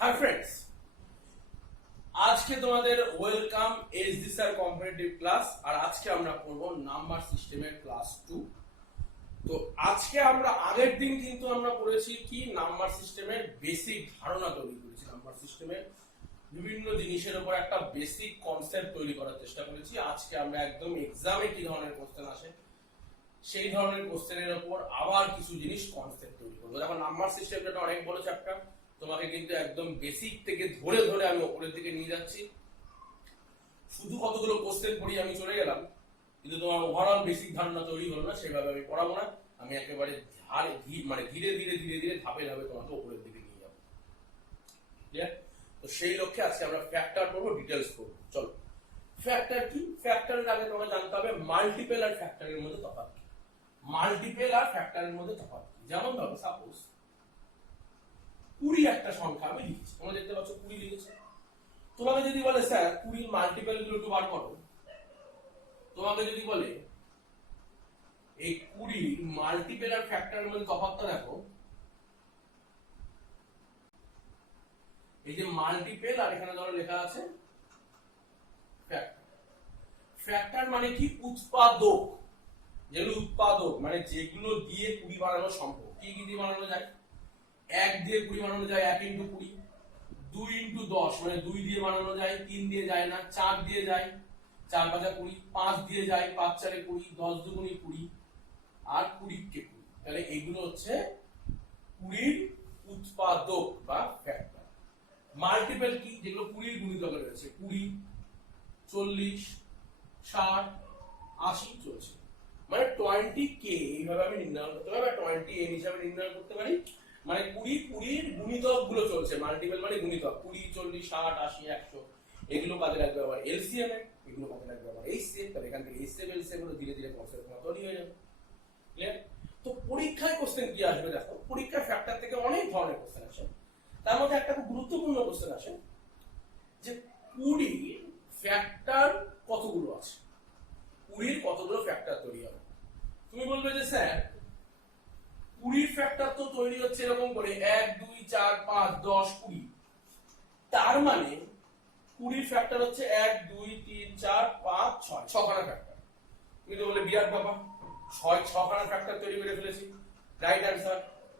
High friends, আজকে তোমাদের welcome SD sir competitive class. আর আজকে আমরা পড়ব নাম্বার সিস্টেমের ক্লাস 2। তো আজকে আমরা আগের দিন কিন্তু আমরা পড়েছি কি নাম্বার সিস্টেমের বেসিক ধারণা তৈরি করেছি, নাম্বার সিস্টেমের বিভিন্ন জিনিসের উপর একটা বেসিক কনসেপ্ট তৈরি করার চেষ্টা করেছি। আজকে আমরা একদম এক্সামে কি ধরনের কোশ্চেন আসে সেই ধরনের কোশ্চেনের উপর আবার কিছু জিনিস কনসেপ্ট তৈরি করবো। দেখো, নাম্বার সিস্টেমটা অনেক বড় চ্যাপ্টার, তোমাকে কিন্তু একদম বেসিক থেকে ধরে ধরে আমি উপরের দিকে নিয়ে যাচ্ছি। শুধু কতগুলো কোশ্চেন পড়ি আমি চলে গেলাম, কিন্তু তোমার ওভারঅল বেসিক ধারণা তৈরি হলো না, সেভাবে আমি পড়াবো না। আমি একেবারে ধীরে ধীরে ধীরে ধীরে ধাপে ধাপে তোমাকে উপরের দিকে নিয়ে যাবো। ক্লিয়ার? তো সেই লক্ষ্যে আজকে আমরা ফ্যাক্টর পড়বো, ডিটেলস পড়বো। চলো, ফ্যাক্টর কি? ফ্যাক্টরের আগে তোমাকে জানতে হবে মাল্টিপল আর ফ্যাক্টরের মধ্যে তফাৎ কি। মাল্টিপল আর ফ্যাক্টরের মধ্যে তফাৎ কি? যেমন ধরো, সাপোজ 20 একটা সংখ্যা আমি লিখেছি, তোমরা দেখতে পাচ্ছ 20 লিখেছে। তোমাকে যদি বলে স্যার 20 মাল্টিপল গুলো একটু বার করো, তোমাকে যদি বলে এই 20 মাল্টিপল আর ফ্যাক্টরের মধ্যে তফাৎটা দেখো, এই যে মাল্টিপল আর এখানে ধরো লেখা আছে ফ্যাক্টর। ফ্যাক্টর মানে কি? উৎপাদক। যেগুলো উৎপাদক মানে যেগুলো দিয়ে 20 বানানো সম্ভব। কি কি দিয়ে বানানো যায়? 1 দিয়ে 20 বানানো যায়, 1 × 20। 2 × 10 মানে 2 দিয়ে বানানো যায়, 3 দিয়ে যায় না, 4 দিয়ে যায়, 4 × 5 = 20, 5 দিয়ে যায়, 5 × 4 = 20, 10 × 2 = 20, আর 20 কে 20। তাহলে এগুলো হচ্ছে 20 উৎপাদক বা ফ্যাক্টর। মাল্টিপল কি? যেগুলো 20 গুণিতকে রয়েছে, 20, 40, 60, 80 চলছে, মানে 20k এইভাবে আমি নির্ণয় করতে পারি, বা 20n হিসাবে নির্ণয় করতে পারি। মানে 20 গুণিতক গুলো চলছে। মাল্টিপল মানে গুণিতক, 20, 40, 60, 80, 100। এগুলো কাজে লাগবে আবার এলসিএম এ, এগুলো কাজে লাগবে আবার এইচসিএফ। তাহলে এখান থেকে এইচসিএফ এলসিএম গুলো ধীরে ধীরে কনসেপ্ট তৈরি হয়ে যাবে। ক্লিয়ার? তো পরীক্ষায় কোশ্চেন কি আসবে দেখো, পরীক্ষার ফ্যাক্টর থেকে অনেক ধরনের কোশ্চেন আসে। তার মধ্যে একটা খুব গুরুত্বপূর্ণ কোশ্চেন আসে যে 20 ফ্যাক্টর কতগুলো আছে, 20 কতগুলো ফ্যাক্টর তৈরি হবে। তুমি বলবে যে স্যার 20 ফ্যাক্টর তো তৈরি হচ্ছে এরকম করে 1, 2, 4, 5, 10, 20। তার মানে 20 ফ্যাক্টর হচ্ছে 1, 2, 3, 4, 5, 6, 6খানা ফ্যাক্টর। তুমি তো বলে বিরাট বাবা, 6খানা ফ্যাক্টর তৈরি করে ফেলেছি, রাইট অ্যান্সার।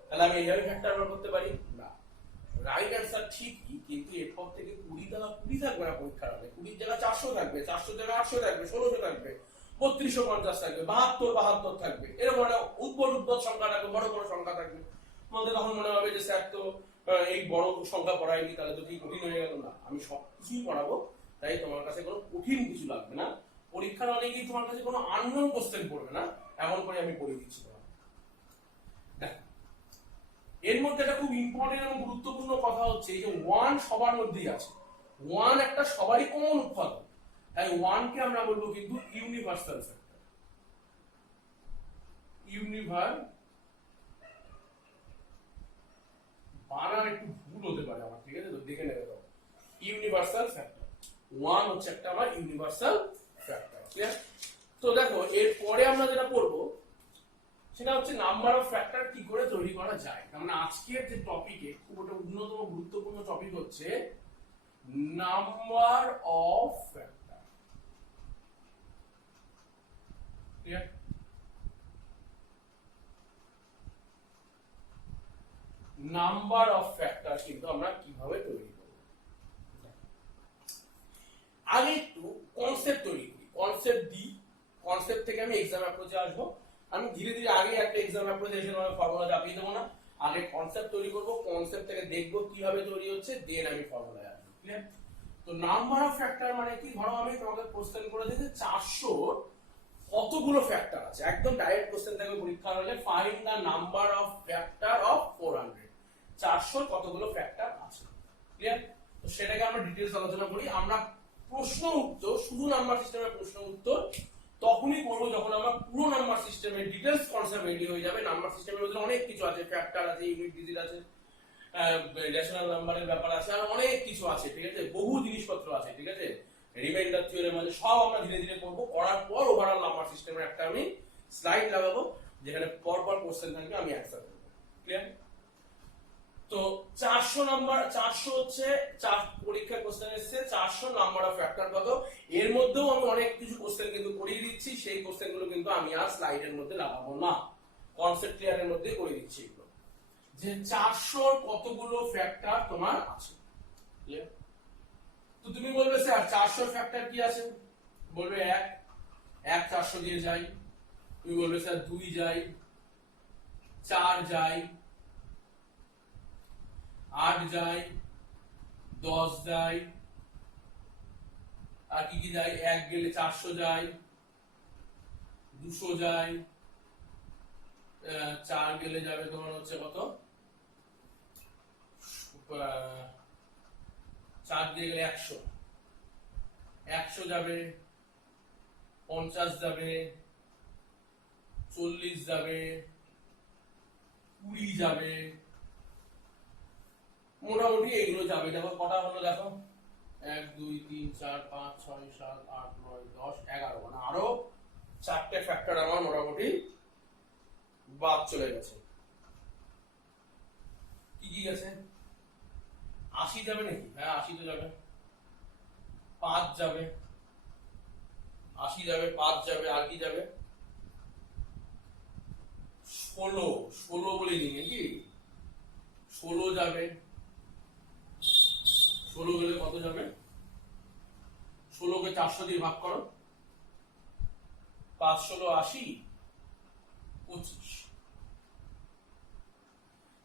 তাহলে আমি এইভাবে ফ্যাক্টর বের করতে পারি না। রাইট অ্যান্সার ঠিকই, কিন্তু এরপর থেকে 20 দ্বারা 20 থাকবে না পরীক্ষার হলে। 20 জায়গায় 400 থাকবে, 400 জায়গায় 800 থাকবে, 1600 থাকবে, 3250 থাকবে, 72 থাকবে। এরকম একটা উদ্ভট সংখ্যা থাকবে, বড় বড় সংখ্যা থাকবে। তোমাদের তখন মনে হবে যে স্যার তো এই বড় সংখ্যা পড়ায়নি, তাহলে তো কি কঠিন হয়ে গেল? না, আমি সবকিছুই পড়াবো, তাই তোমার কাছে কোনো কঠিন কিছু লাগবে না। পরীক্ষার অনেকেই তোমার কাছে কোনো আননোন কোশ্চেন পড়বে না, এমন করে আমি পড়িয়ে দিচ্ছি তোমার। এর মধ্যে একটা খুব ইম্পর্টেন্ট এবং গুরুত্বপূর্ণ কথা হচ্ছে এই যে 1 সবার মধ্যেই আছে। 1 একটা সবারই কমন উৎপাদক, তাই 1 কে আমরা বলবো কিন্তু ইউনিভার্সাল ফ্যাক্টর। বানান একটু ভুল হতে পারে আমার, ঠিক আছে? তো দেখে নেবে তো। ইউনিভার্সাল ফ্যাক্টর 1 হচ্ছে একটা আমার ইউনিভার্সাল ফ্যাক্টর। ক্লিয়ার? তো দেখো, এর পরে আমরা যেটা পড়বো সেটা হচ্ছে নাম্বার অফ ফ্যাক্টর কি করে তৈরি করা যায়। মানে আজকের যে টপিকে খুব একটা অন্যতম গুরুত্বপূর্ণ টপিক হচ্ছে number of factor. Clear? Number of factor কিন্তু আমরা কিভাবে তৈরি করব, আগে একটু কনসেপ্ট তৈরি করি, কনসেপ্ট দিই। কনসেপ্ট থেকে আমি এক্সাম অ্যাপ্রোচে আসবো। আমি ধীরে ধীরে আগে একটা এক্সাম অ্যাপ্রোচে এসে ফর্মুলা চাপিয়ে দেবো না, আগে কনসেপ্ট তৈরি করবো, কনসেপ্ট থেকে দেখবো কিভাবে তৈরি হচ্ছে, দেন আমি ফর্মুলায় আসবো। ক্লিয়ার? তো নাম্বার অফ ফ্যাক্টর মানে কি? ধরো আমি তোমাকে কোশ্চেন করে দিয়েছি 400 কতগুলো ফ্যাক্টর আছে, একদম ডাইরেক্ট কোশ্চেন থেকে পরীক্ষা হলে find the number of factor of 400। 400 কতগুলো ফ্যাক্টর আছে। ক্লিয়ার? তো সেটাকে আমরা ডিটেইলস আলোচনা করি। আমরা প্রশ্ন উত্তর, শুধু নাম্বার সিস্টেমের প্রশ্ন উত্তর তখনই করবো যখন আমরা পুরো নাম্বার সিস্টেমের ডিটেইলস কনসেপ্ট রেডি হয়ে যাবে। নাম্বার সিস্টেমের মধ্যে অনেক কিছু আছে, ফ্যাক্টর আছে, ইউনিট ডিজিট আছে, রেশনাল নাম্বারের ব্যাপার আছে, আর অনেক কিছু আছে, ঠিক আছে? বহু জিনিসপত্র আছে, ঠিক আছে? রিমাইন্ডার থিওরেম আছে, সব আমরা ধীরে ধীরে করবো। করার পর ওভারঅল নাম্বার সিস্টেমের একটা আমি স্লাইড লাগাবো, যেখানে পর পর কোশ্চেন থাকবে, আমি অ্যান্সার করবো। ক্লিয়ার? তো 400 নাম্বার, 400 হচ্ছে পরীক্ষার কোশ্চেন এসেছে 400 নাম্বার অফ ফ্যাক্টর কত। এর মধ্যেও আমি অনেক কিছু কোশ্চেন কিন্তু করিয়ে দিচ্ছি, সেই কোশ্চেন গুলো কিন্তু আমি আর স্লাইডের মধ্যে লাগাবো না, কনসেপ্ট ক্লিয়ারের মধ্যে করে দিচ্ছি এগুলো, যে 400 কতগুলো ফ্যাক্টর তোমার আছে। তো তুমি বলবে স্যার 400 ফ্যাক্টর কি আছে, বলবে 1 400 দিয়ে যাই, তুমি বলবে স্যার 2 যাই, 4 যাই, 8 যাই, 10 যাই, আর কি কি যাই, 1 গেলে 400 যাই, 200 যাই, 4 গেলে যাবে তোমার হচ্ছে কত, 4 দিয়ে গেলে 100, 100 যাবে, 50 যাবে, 40 যাবে, 20 যাবে, মোটামুটি এগুলো যাবে। দেখো কটা হলো, দেখো 1 2 3 4 5 6 7 8 9 10 11, মানে আরো 4টে ফ্যাক্টর আমার মোটামুটি বাদ চলে গেছে। কি কি গেছে, 80 যাবে নাকি, হ্যাঁ 80 তো যাবে, 5 যাবে, 80 যাবে, 5 যাবে, আর কি যাবে, 16 বলে দিই নাকি, 16 যাবে, 16 গেলে কত যাবে, 16 কে 400 দিয়ে ভাগ করো, 5 16 80, 25।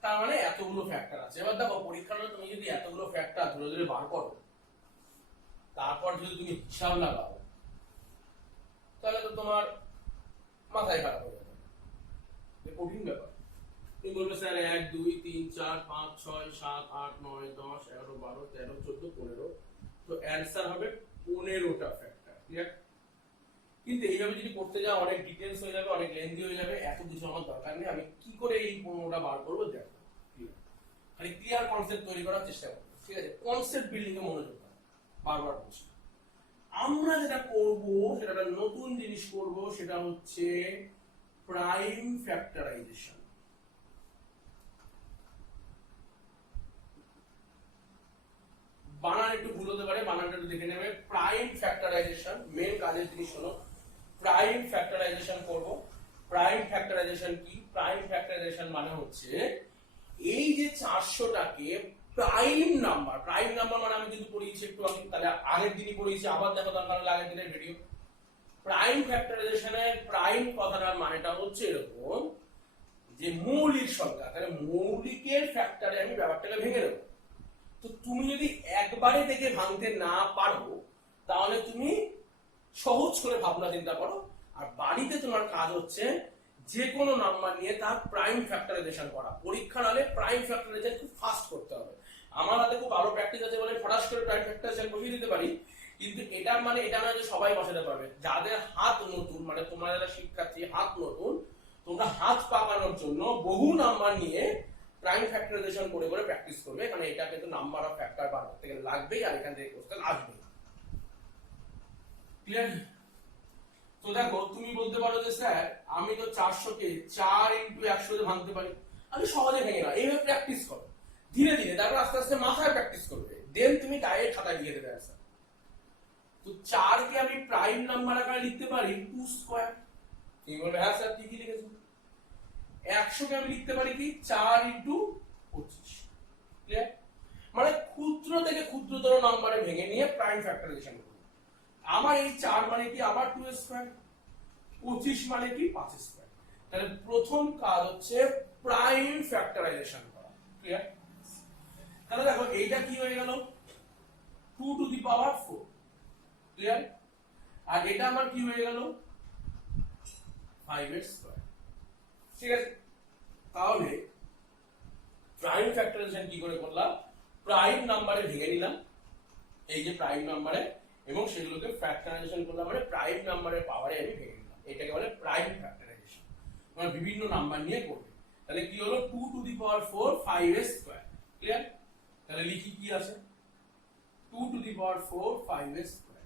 তার মানে এতগুলো ফ্যাক্টর আছে। এবার দেখো পরীক্ষার হলে তুমি যদি এতগুলো ফ্যাক্টর ধরে ধরে বার করো, তারপর যদি তুমি হিসাব লাগাও, তাহলে তো তোমার মাথায় খারাপ হয়ে যাবে, কঠিন ব্যাপার। তুমি বলবে স্যার 1 2 3 4 5 6 7 8 9 10 11 12 13 14 15, তো অ্যানসার হবে 15টা ফ্যাক্টর। ক্লিয়ার? কিন্তু এইভাবে যদি করতে যাও অনেক ডিটেইলস হয়ে যাবে, অনেক লেন্থি হয়ে যাবে, এত কিছু আমার দরকার নেই। আমি কি করে এই 15টা বার করবো দেখো, খালি ক্লিয়ার কনসেপ্ট তৈরি করার চেষ্টা করবো, ঠিক আছে? কনসেপ্ট বিল্ডিং এ মনোযোগ দাও, বারবার বলছি। আমরা যেটা করব সেটা একটা নতুন জিনিস করব, সেটা হচ্ছে প্রাইম ফ্যাক্টরাইজেশন। বানান একটু ভুল হতে পারে, বানানটা একটু দেখে নেবে। প্রাইম ফ্যাক্টরাইজেশন মেন কাজের জিনিস হলো প্রাইম ফ্যাক্টরাইজেশন করব। প্রাইম ফ্যাক্টরাইজেশন কি? প্রাইম ফ্যাক্টরাইজেশন মানে হচ্ছে এই যে 400টাকে প্রাইম নাম্বার, প্রাইম নাম্বার মানে আমি কিন্তু পড়িয়েছি একটু আগে, তাহলে আগের দিনই পড়িয়েছি, আবার দেখো দরকার হলে আগের দিনের ভিডিও। প্রাইম ফ্যাক্টরাইজেশনের প্রাইম কথাটার মানেটা হচ্ছে এরকম যে মৌলিক সংখ্যা, তাহলে মৌলিকের ফ্যাক্টরে আমি ব্যাপারটাকে ভেঙে দেবো। তো তুমি যদি একবারে দেখে ভাঙতে না পারো, তাহলে তুমি সহজ করে ভাবনা চিন্তা করো, আর বাড়িতে তোমার কাজ হচ্ছে যে কোনো নাম্বার নিয়ে তার প্রাইম ফ্যাক্টরাইজেশন করা। পরীক্ষার হলে প্রাইম ফ্যাক্টরাইজেশন খুব ফাস্ট করতে হবে। আমার হাতে খুব আরো প্র্যাকটিস আছে বলে ফটাস করে প্রাইম ফ্যাক্টরাইজেশন বসিয়ে দিতে পারি, কিন্তু এটার মানে এটা নয় যে সবাই বসাতে পারবে। যাদের হাত নতুন, মানে তোমরা যারা শিক্ষার্থী হাত নতুন, তোমরা হাত পাকানোর জন্য বহু নাম্বার নিয়ে প্রাইম ফ্যাক্টরাইজেশন করে করে প্র্যাকটিস করবে, কারণ এটা কিন্তু নাম্বার অফ ফ্যাক্টর বার করতে গেলে লাগবেই, আর এখান থেকে কোশ্চেন আসবে। ক্লিয়ার? তো দেখো তুমি বলতে পারো যে স্যার আমি তো 400 কে 4 × 100 তে ভাঙতে পারি। আমি সহজে ভেঙে না, এইভাবে প্র্যাকটিস করো ধীরে ধীরে, তারপর আস্তে আস্তে মাথায় প্র্যাকটিস করবে, দেন তুমি ডাইরেক্ট খাতায় লিখে দেবে आंसर। তো 4 কে আমি প্রাইম নাম্বার আকারে লিখতে পারি 2 স্কয়ার। তুমি বলবে হ্যাঁ স্যার ঠিকই লিখেছো। 100 কে আমি লিখতে পারি কি 4 × 25। ক্লিয়ার? মানে ক্ষুদ্র থেকে ক্ষুদ্রতর নম্বরে ভেঙে নিয়ে প্রাইম ফ্যাক্টরাইজেশন করব। আমার এই 4 মানে কি আবার 2 স্কয়ার, 25 মানে কি 5 স্কয়ার। তাহলে প্রথম কাজ হচ্ছে প্রাইম ফ্যাক্টরাইজেশন করা। ক্লিয়ার? তাহলে দেখো এইটা কি হয়ে গেল 2⁴। ক্লিয়ার? আর এটা আমার কি হয়ে গেল 5 স্কয়ার। ঠিক আছে? তাহলে প্রাইম ফ্যাক্টরাইজেশন কি করে করলাম, প্রাইম নাম্বারে ভেঙে নিলাম এই যে প্রাইম নাম্বারে, এবং সেগুলোকে ফ্যাক্টরাইজেশন করলাম, মানে প্রাইম নাম্বারের পাওয়ারে আমি ভেঙে নিলাম। এটাকে বলে প্রাইম ফ্যাক্টরাইজেশন, মানে বিভিন্ন নাম্বার নিয়ে করবে। তাহলে কি হলো 2⁴ 5 স্কয়ার। ক্লিয়ার? তাহলে লিখি কি আছে 2⁴ 5 স্কয়ার।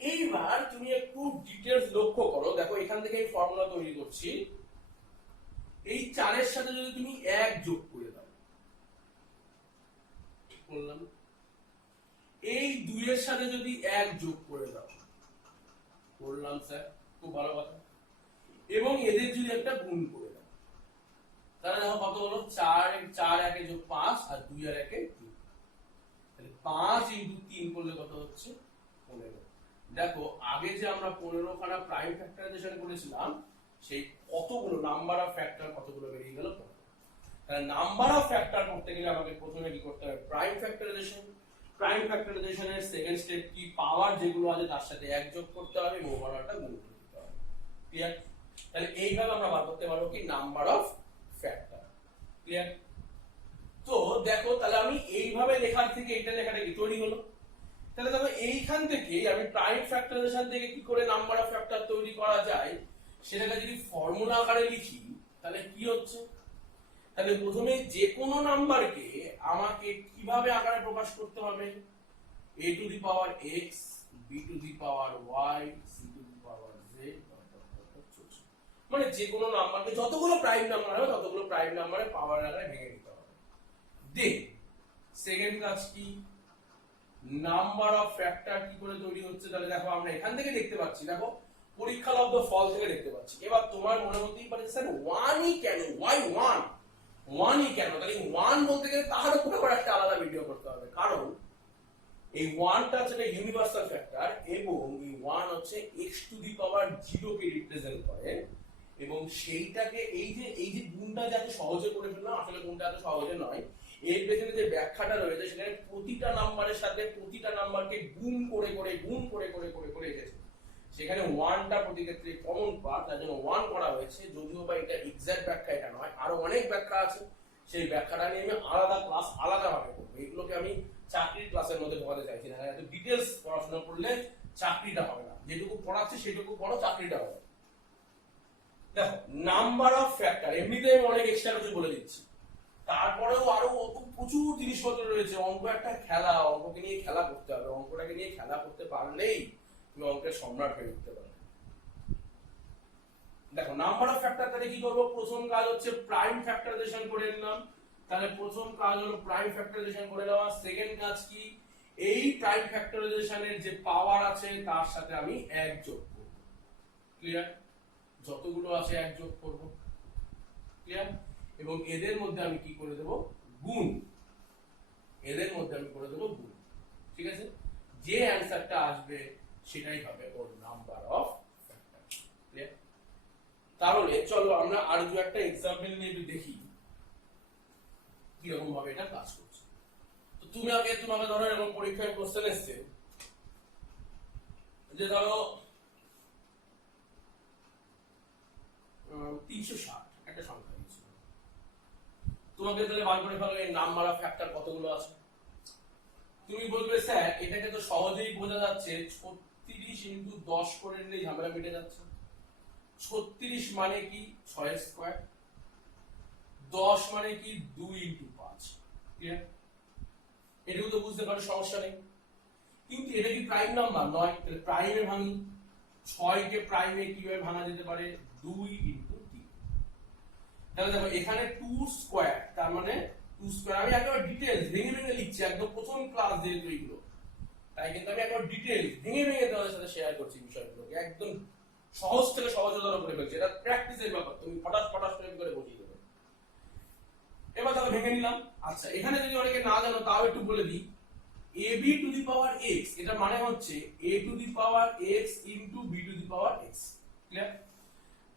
এইবার তুমি একটু ডিটেইলস লক্ষ্য করো, দেখো এখান থেকে এই ফর্মুলা তৈরি করছি। এই 4 এর সাথে যদি তুমি 1 যোগ করে দাও, করলাম। এই 2 এর সাথে যদি 1 যোগ করে দাও, করলাম স্যার, খুব ভালো কথা। এবং এদের যদি একটা গুণ করে দাও, তাহলে দেখো কত হলো, 4 1 যোগ 5 আর 2 আর 1 2, তাহলে 5 × 3 করলে কত হচ্ছে 15। দেখো আগে যে আমরা 15 খানা প্রাইম ফ্যাক্টরাইজেশন করেছিলাম, সেই কতগুলো নাম্বার অফ ফ্যাক্টর কতগুলো বেরিয়ে গেল। তাহলে নাম্বার অফ ফ্যাক্টর করতে গেলে আমাকে প্রথমে কি করতে হবে, প্রাইম ফ্যাক্টরাইজেশন। প্রাইম ফ্যাক্টরাইজেশনের সেকেন্ড স্টেপ কি, পাওয়ার যেগুলো আছে তার সাথে 1 যোগ করতে হবে এবং ওভারঅলটা গুণ করতে হবে। ক্লিয়ার? তাহলে এইভাবে আমরা বার করতে পারবো কি, নাম্বার অফ ফ্যাক্টর। ক্লিয়ার? তো দেখো তাহলে আমি এইভাবে লেখার থেকে এইটা লেখাটা কি তৈরি হলো। তাহলে দেখো এইখান থেকে আমি প্রাইম ফ্যাক্টরাইজেশন থেকে কি করে নাম্বার অফ ফ্যাক্টর তৈরি করা যায় সেটাকে যদি ফর্মুলা আকারে লিখি তাহলে কি হচ্ছে, তাহলে প্রথমে যে কোনো নাম্বারকে আমাকে কিভাবে আকারে প্রকাশ করতে হবে, a to the power x, b to the power y, c two the power z, মানে যে কোনো নাম্বারকে যতগুলো প্রাইম নাম্বার হবে ততগুলো প্রাইম নাম্বারে পাওয়ার আকারে ভেঙে দিতে হবে। দেন সেকেন্ড কাজ কি, নাম্বার অফ ফ্যাক্টর কি করে তৈরি হচ্ছে, তাহলে দেখো আমরা এখান থেকে দেখতে পাচ্ছি, দেখো পরীক্ষালব্ধ ফল থেকে দেখতে পাচ্ছি। এবার তোমার মনে হতেই পারে স্যার 1ই কেন, ওয়াই 1ই কেন, তাহলে 1 বলতে গেলে তার উপরে আবার একটা আলাদা ভিডিও করতে হবে, কারণ এই 1টা হচ্ছে একটা ইউনিভার্সাল ফ্যাক্টর এবং এই 1 হচ্ছে x two the power 0 K represent করে এবং সেইটাকে এই যে গুণটা যাতে সহজে করে ফেললাম, আসলে গুণটা এত সহজে নয়, এর পেছনে যে ব্যাখ্যাটা রয়েছে সেখানে প্রতিটা নাম্বারের সাথে প্রতিটা নাম্বারকে গুণ করে এসেছে। সেখানে 1টা প্রতি ক্ষেত্রে কমন পার্ট, তার জন্য 1 করা হয়েছে, যদিও বা এটা এক্সাক্ট ব্যাখ্যা এটা নয়, আরো অনেক ব্যাখ্যা আছে। সেই ব্যাখ্যাটা নিয়ে আমি আলাদা ক্লাস আলাদাভাবে করবো, এগুলোকে আমি চাকরির ক্লাসের মধ্যে ঢোকাতে চাইছি না, এত ডিটেলস পড়াশোনা করলে চাকরিটা হবে না, যেটুকু পড়াচ্ছে সেটুকু পড়ো, চাকরিটা হবে। দেখো নাম্বার অফ ফ্যাক্টর এমনিতেই আমি অনেক এক্সট্রা কিছু বলে দিচ্ছি, তারপরেও আরো প্রচুর জিনিসপত্র রয়েছে। অঙ্ক একটা খেলা, অঙ্ককে নিয়ে খেলা করতে হবে, অঙ্কটাকে নিয়ে খেলা করতে পারলেই তুমি অঙ্কের সম্রাট হয়ে উঠতে পারবে। দেখো নাম্বার অফ ফ্যাক্টর তাহলে কি করবো, প্রথম কাজ হচ্ছে প্রাইম ফ্যাক্টরাইজেশন করে নিলাম, তাহলে প্রথম কাজ হলো প্রাইম ফ্যাক্টরাইজেশন করে দেওয়া। সেকেন্ড কাজ কি, এই প্রাইম ফ্যাক্টরাইজেশনের যে পাওয়ার আছে তার সাথে আমি 1 যোগ করব। ক্লিয়ার? যতগুলো আছে 1 যোগ করব। ক্লিয়ার? এবং এদের মধ্যে আমি কি করে দেব, গুণ। এদের মধ্যে আমি করে দেব গুণ। ঠিক আছে? যে অ্যানসারটা আসবে সেটাই হবে ওর নাম্বার অফ ফ্যাক্টর। ক্লিয়ার? তাহলে চলো আমরা আর দু একটা एग्जांपल নিয়ে একটু দেখি কিরকম ভাবে এটা কাজ করছে। তো তোমাকে ধরো এরকম পরীক্ষায় কোশ্চেন এসেছে যে ধরো 360 একটা সংখ্যা দিয়েছে, তোমাকে তাহলে বার করে ফেলো এর নাম্বার অফ ফ্যাক্টর কতগুলো আছে। তুমি বলবে স্যার এটাকে তো সহজেই বোঝা যাচ্ছে, 36 ইনটু 10 করে নিলেই ঝামেলা মিটে যাচ্ছে। 36 মানে কি 6 স্কয়ার, 10 মানে কি 2 ইনটু 5। ক্লিয়ার? এটাও তো বুঝতে পারো, সমস্যা নেই। কিন্তু এটা কি প্রাইম নাম্বার নয়, তাহলে প্রাইমে ভাঙি। 6 কে প্রাইমে কিভাবে ভাঙা যেতে পারে, 2 ইনটু 3। তাহলে দেখো এখানে 2 স্কয়ার, তার মানে 2 স্কয়ার, আমি একবার ডিটেইলস ভেঙে লিখছি, একদম প্রথম ক্লাস যেহেতু এগুলো, তাই কিন্তু আমি একবার ডিটেইলস ভেঙে তোমাদের সাথে শেয়ার করছি বিষয়গুলোকে, একদম সহজ থেকে সহজতর করে ফেলছি। এটা প্র্যাকটিসের ব্যাপার, তুমি ফটাস করে বসিয়ে দেবে। এবার তাহলে ভেঙে নিলাম। আচ্ছা এখানে যদি অনেকে না জানো তাও একটু বলে দিই, ab to the power x, এটা মানে হচ্ছে a to the power x into b to the power x। Clear?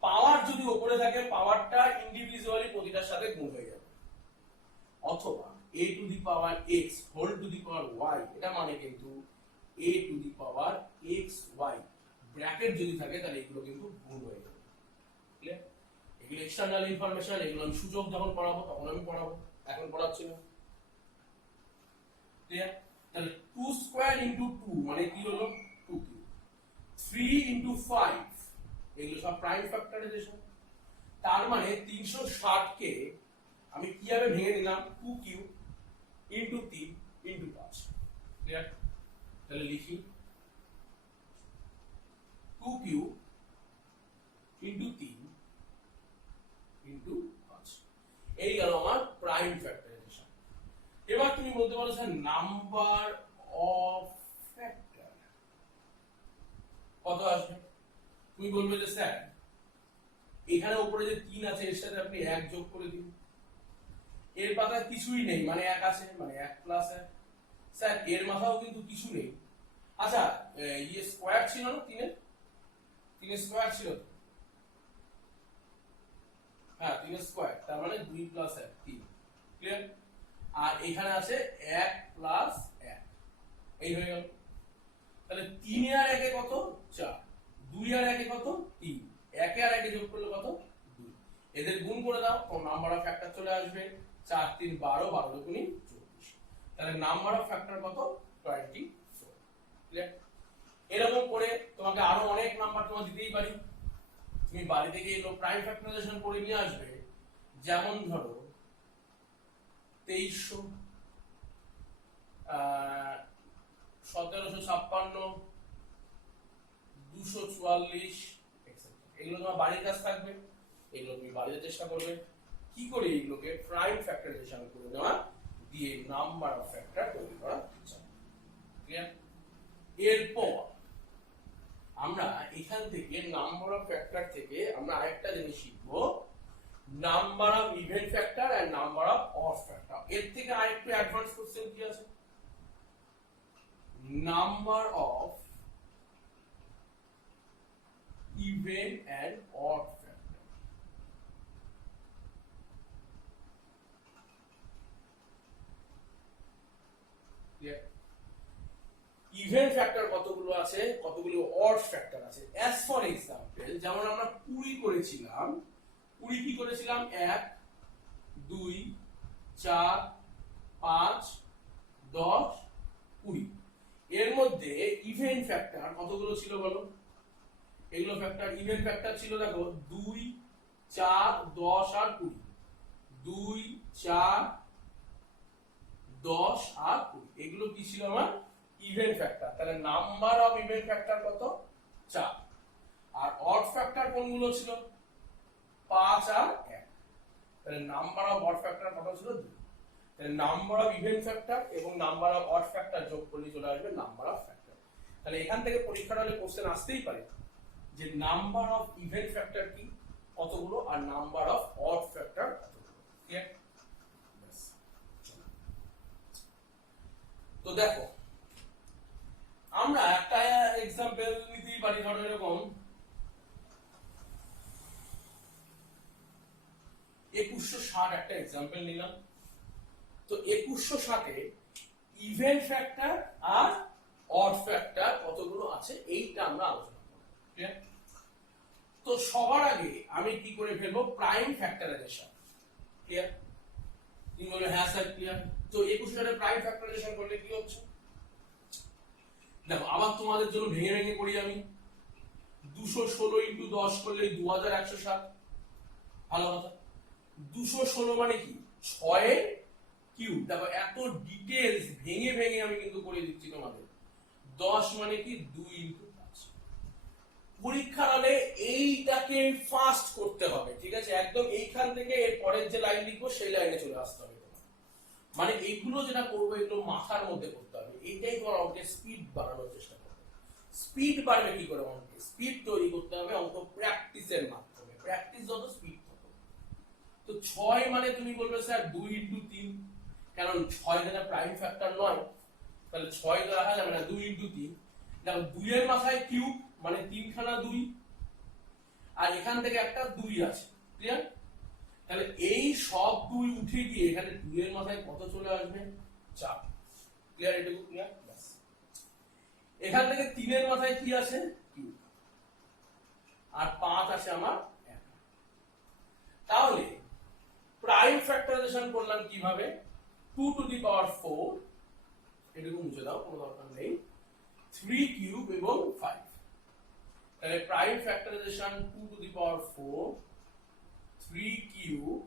Power যদি উপরে থাকে পাওয়ারটা ইন্ডিভিজুয়ালি প্রতিটার সাথে গুণ হয়ে যাবে, অথবা a to the power x whole to the power y, এটা মানে কিন্তু a to the power x y, bracket যদি থাকে তাহলে এগুলো কিন্তু গুণ হয়ে যাবে। ক্লিয়ার? এগুলো এক্সটার্নাল ইনফরমেশন, এগুলো আমি সুযোগ যখন পড়াবো তখন আমি পড়াবো, এখন পড়াচ্ছি না। ক্লিয়ার? তাহলে 2 স্কয়ার ইনটু 2 মানে কি হলো 2 কিউব, 3 ইনটু 5 এগুলো সব প্রাইম ফ্যাক্টরাইজেশন। তার মানে 360 কে আমি কিভাবে ভেঙে নিলাম, 2 কিউব ইনটু 3 ইনটু 5। ক্লিয়ার? তাহলে লিখি 2 কিউব ইনটু 3 ইনটু 5, এই গেল আমার প্রাইম ফ্যাক্টরাইজেশন। এবার তুমি বলতে পারো স্যার নাম্বার অফ ফ্যাক্টর কত আসবে। তুমি বলবে যে স্যার এখানে উপরে যে 3 আছে এর সাথে আপনি 1 যোগ করে দিন, এর পাতায় কিছুই নেই মানে 1 আছে মানে 1 প্লাস 1। স্যার এর মাথাও কিন্তু কিছু নেই। আচ্ছা ইয়ে স্কয়ার ছিল না 3 স্কয়ার ছিল তো? হ্যাঁ 3 স্কয়ার, তার মানে 2 প্লাস 1 3। ক্লিয়ার? আর এখানে আছে 1 প্লাস 1, এই হয়ে গেল। তাহলে 3 আর 1 এ কত 4, 2 আর 1 এ কত 3, 1 আর 1 এ যোগ করলে কত 2। এদের গুণ করে দাও তো নাম্বার অফ ফ্যাক্টর চলে আসবে 4 3 12, 12 দুগুণে 24। তাহলে নাম্বার অফ ফ্যাক্টর কত 24। ক্লিয়ার? এরকম করে তোমাকে আরো অনেক নাম্বার তোমাকে দিতেই পারি, তুমি বাড়ি থেকে এগুলো প্রাইম ফ্যাক্টরাইজেশন করে নিয়ে আসবে। যেমন ধরো 2300, 1756, 244, এগুলো তোমার বাড়ির কাজ থাকবে, এগুলো তুমি বাড়িতে চেষ্টা করবে কি করে এগুলোকে প্রাইম ফ্যাক্টরাইজেশন করে দেওয়া দিয়ে নাম্বার অফ ফ্যাক্টর তৈরি করা যায়। ক্লিয়ার? এরপর আমরা এখান থেকে নাম্বার অফ ফ্যাক্টর থেকে আমরা আরেকটা জিনিস শিখবো, number of even factor and number of odd factor. এর থেকে আরেকটু অ্যাডভান্স কোশ্চেন কি আছে, number of even and odd factor. Even factor কতগুলো আছে, কতগুলো অড ফ্যাক্টর আছে। অ্যাজ ফর এক্সাম্পল যেমন আমরা 20 করেছিলাম, 20 কি করেছিলাম 1 2 4 5 10 20। এর মধ্যে ইভেন ফ্যাক্টর কতগুলো ছিল বলো, এগুলো ফ্যাক্টর ইভেন ফ্যাক্টর ছিল দেখো 2 4 10 আর 20, 2 4 10 আর 20, এগুলো কি ছিল আমার ইভেন ফ্যাক্টর। তাহলে নাম্বার অফ ইভেন ফ্যাক্টর কত 4। আর অড ফ্যাক্টর কোনগুলো ছিল 5 আর 1। তাহলে নাম্বার অফ অড ফ্যাক্টর কত ছিল 2। তাহলে নাম্বার অফ ইভেন ফ্যাক্টর এবং নাম্বার অফ অড ফ্যাক্টর যোগ করলে চলে আসবে নাম্বার অফ ফ্যাক্টর। তাহলে এখান থেকে পরীক্ষার হলে কোশ্চেন আসতেই পারে যে নাম্বার অফ ইভেন ফ্যাক্টর কি কতগুলো আর নাম্বার অফ অড ফ্যাক্টর কতগুলো। ক্লিয়ার? তো দেখো আমরা একটা এক্সাম্পল নিতেই পারি, ধরো এরকম 2160 একটা এক্সাম্পল নিলাম। তো 2160 এ ইভেন ফ্যাক্টর আর অড ফ্যাক্টর কতগুলো আছে এইটা আমরা আলোচনা করব। ক্লিয়ার? তো সবার আগে আমি কি করে ফেলবো প্রাইম ফ্যাক্টরাইজেশন। ক্লিয়ার? তুমি বলে হ্যাঁ স্যার ক্লিয়ার। তো 2160 এর প্রাইম ফ্যাক্টরাইজেশন করলে কি হচ্ছে দেখো, আবার তোমাদের জন্য ভেঙে ভেঙে করি আমি। 216 ইনটু 10 করলে 2160, ভালো কথা। 216 মানে কি 6 এর কিউব। দেখো এত ডিটেইলস ভেঙে ভেঙে আমি কিন্তু করে দিচ্ছি তোমাদের। 10 মানে কি 2 ইনটু 5। পরীক্ষার হলে এইটাকে ফাস্ট করতে হবে, ঠিক আছে? একদম এইখান থেকে এর পরের যে লাইন লিখবো সেই লাইনে চলে আসতে হবে। মানে এইগুলো যেটা করবো এগুলো মাথার মধ্যে করতে হবে, এইটাই তোমার অঙ্কের স্পিড বাড়ানোর চেষ্টা করবে। স্পিড বাড়বে কি করে অঙ্কে, স্পিড তৈরি করতে হবে অঙ্ক প্র্যাকটিসের মাধ্যমে, প্র্যাকটিস যত স্পিড তত। তো 6 মানে তুমি বলবে স্যার 2 ইনটু 3, কারণ 6 যেটা প্রাইম ফ্যাক্টর নয় তাহলে 6 রাখা যাবে না, 2 ইনটু 3। দেখো 2 এর মাথায় কিউব মানে 3 খানা 2, আর এখান থেকে একটা 2 আছে। ক্লিয়ার? তাহলে এই সব 2 উঠে গিয়ে এখানে 2 এর মাথায় কত চলে আসবে 4। ক্লিয়ার? এটুকু ক্লিয়ার? বাস। এখান থেকে 3 এর মাথায় কি আছে কিউব, আর 5 আছে আমার 1। তাহলে প্রাইম ফ্যাক্টরাইজেশন করলাম কিভাবে, 2 টু দি পাওয়ার 4, এটুকু মুছে দাও কোনো দরকার নেই, 3 কিউব এবং 5। তাহলে prime factorisation 2 two the power 4 3 cube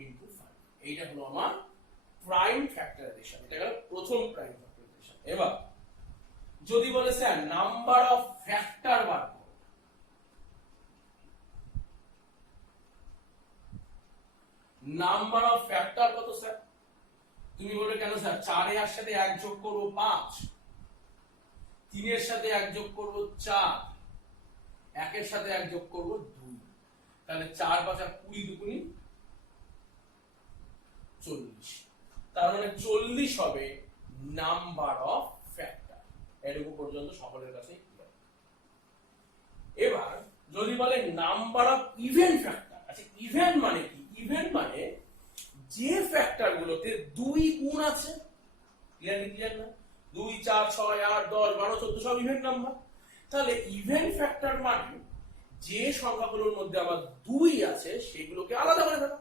into 5, এইটা হলো আমার প্রাইম ফ্যাক্টরাইজেশন। এটা হলো প্রথম প্রাইম ফ্যাক্টরাইজেশন। এবার যদি বলে স্যার নাম্বার অফ ফ্যাক্টর বার করো, নাম্বার অফ ফ্যাক্টর কত স্যার তুমি বলবে কেন স্যার 4 এর সাথে 1 যোগ করব 5, 3 এর সাথে 1 যোগ করব 4, 1 এর সাথে 1 যোগ করব 2, তাহলে 4 5 20 দুগুনি 40, তার মানে 40 হবে নাম্বার অফ ফ্যাক্টর। এটুকু পর্যন্ত সকলের কাছে ক্লিয়ার। এবার যদি বলে নাম্বার অফ ইভেন ফ্যাক্টর, আচ্ছা ইভেন মানে কি? ইভেন মানে যে ফ্যাক্টর গুলোতে 2 গুণ আছে, ক্লিয়ার না? 2 4 6 8 10 12 14 সব ইভেন নাম্বার। তাহলে ইভেন ফ্যাক্টর মানে যে সংখ্যাগুলোর মধ্যে আমার 2 আছে সেগুলোকে আলাদা করে ফেলা।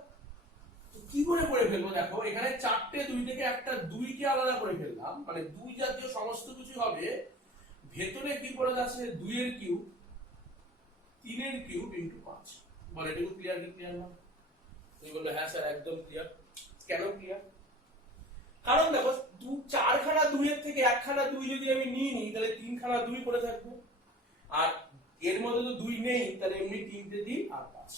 তো কি করে ফেলবো? দেখো এখানে 4টে 2 থেকে একটা 2 কে আলাদা করে ফেললাম, মানে 2 জাতীয় সমস্ত কিছু হবে ভেতরে কি পড়ে যাচ্ছে 2 এর কিউব, 3 এর কিউব ইনটু 5। বলে এটুকু ক্লিয়ার না? তুমি বললে হ্যাঁ স্যার একদম ক্লিয়ার। কেন ক্লিয়ার? কারণ দেখো 4 খানা 2 এর থেকে 1 খানা 2 যদি আমি নিয়ে নিই তাহলে 3 খানা 2 পড়ে থাকবে, আর এর মধ্যে তো 2 নেই, তাহলে এমনি 3 তে 3 আর 5।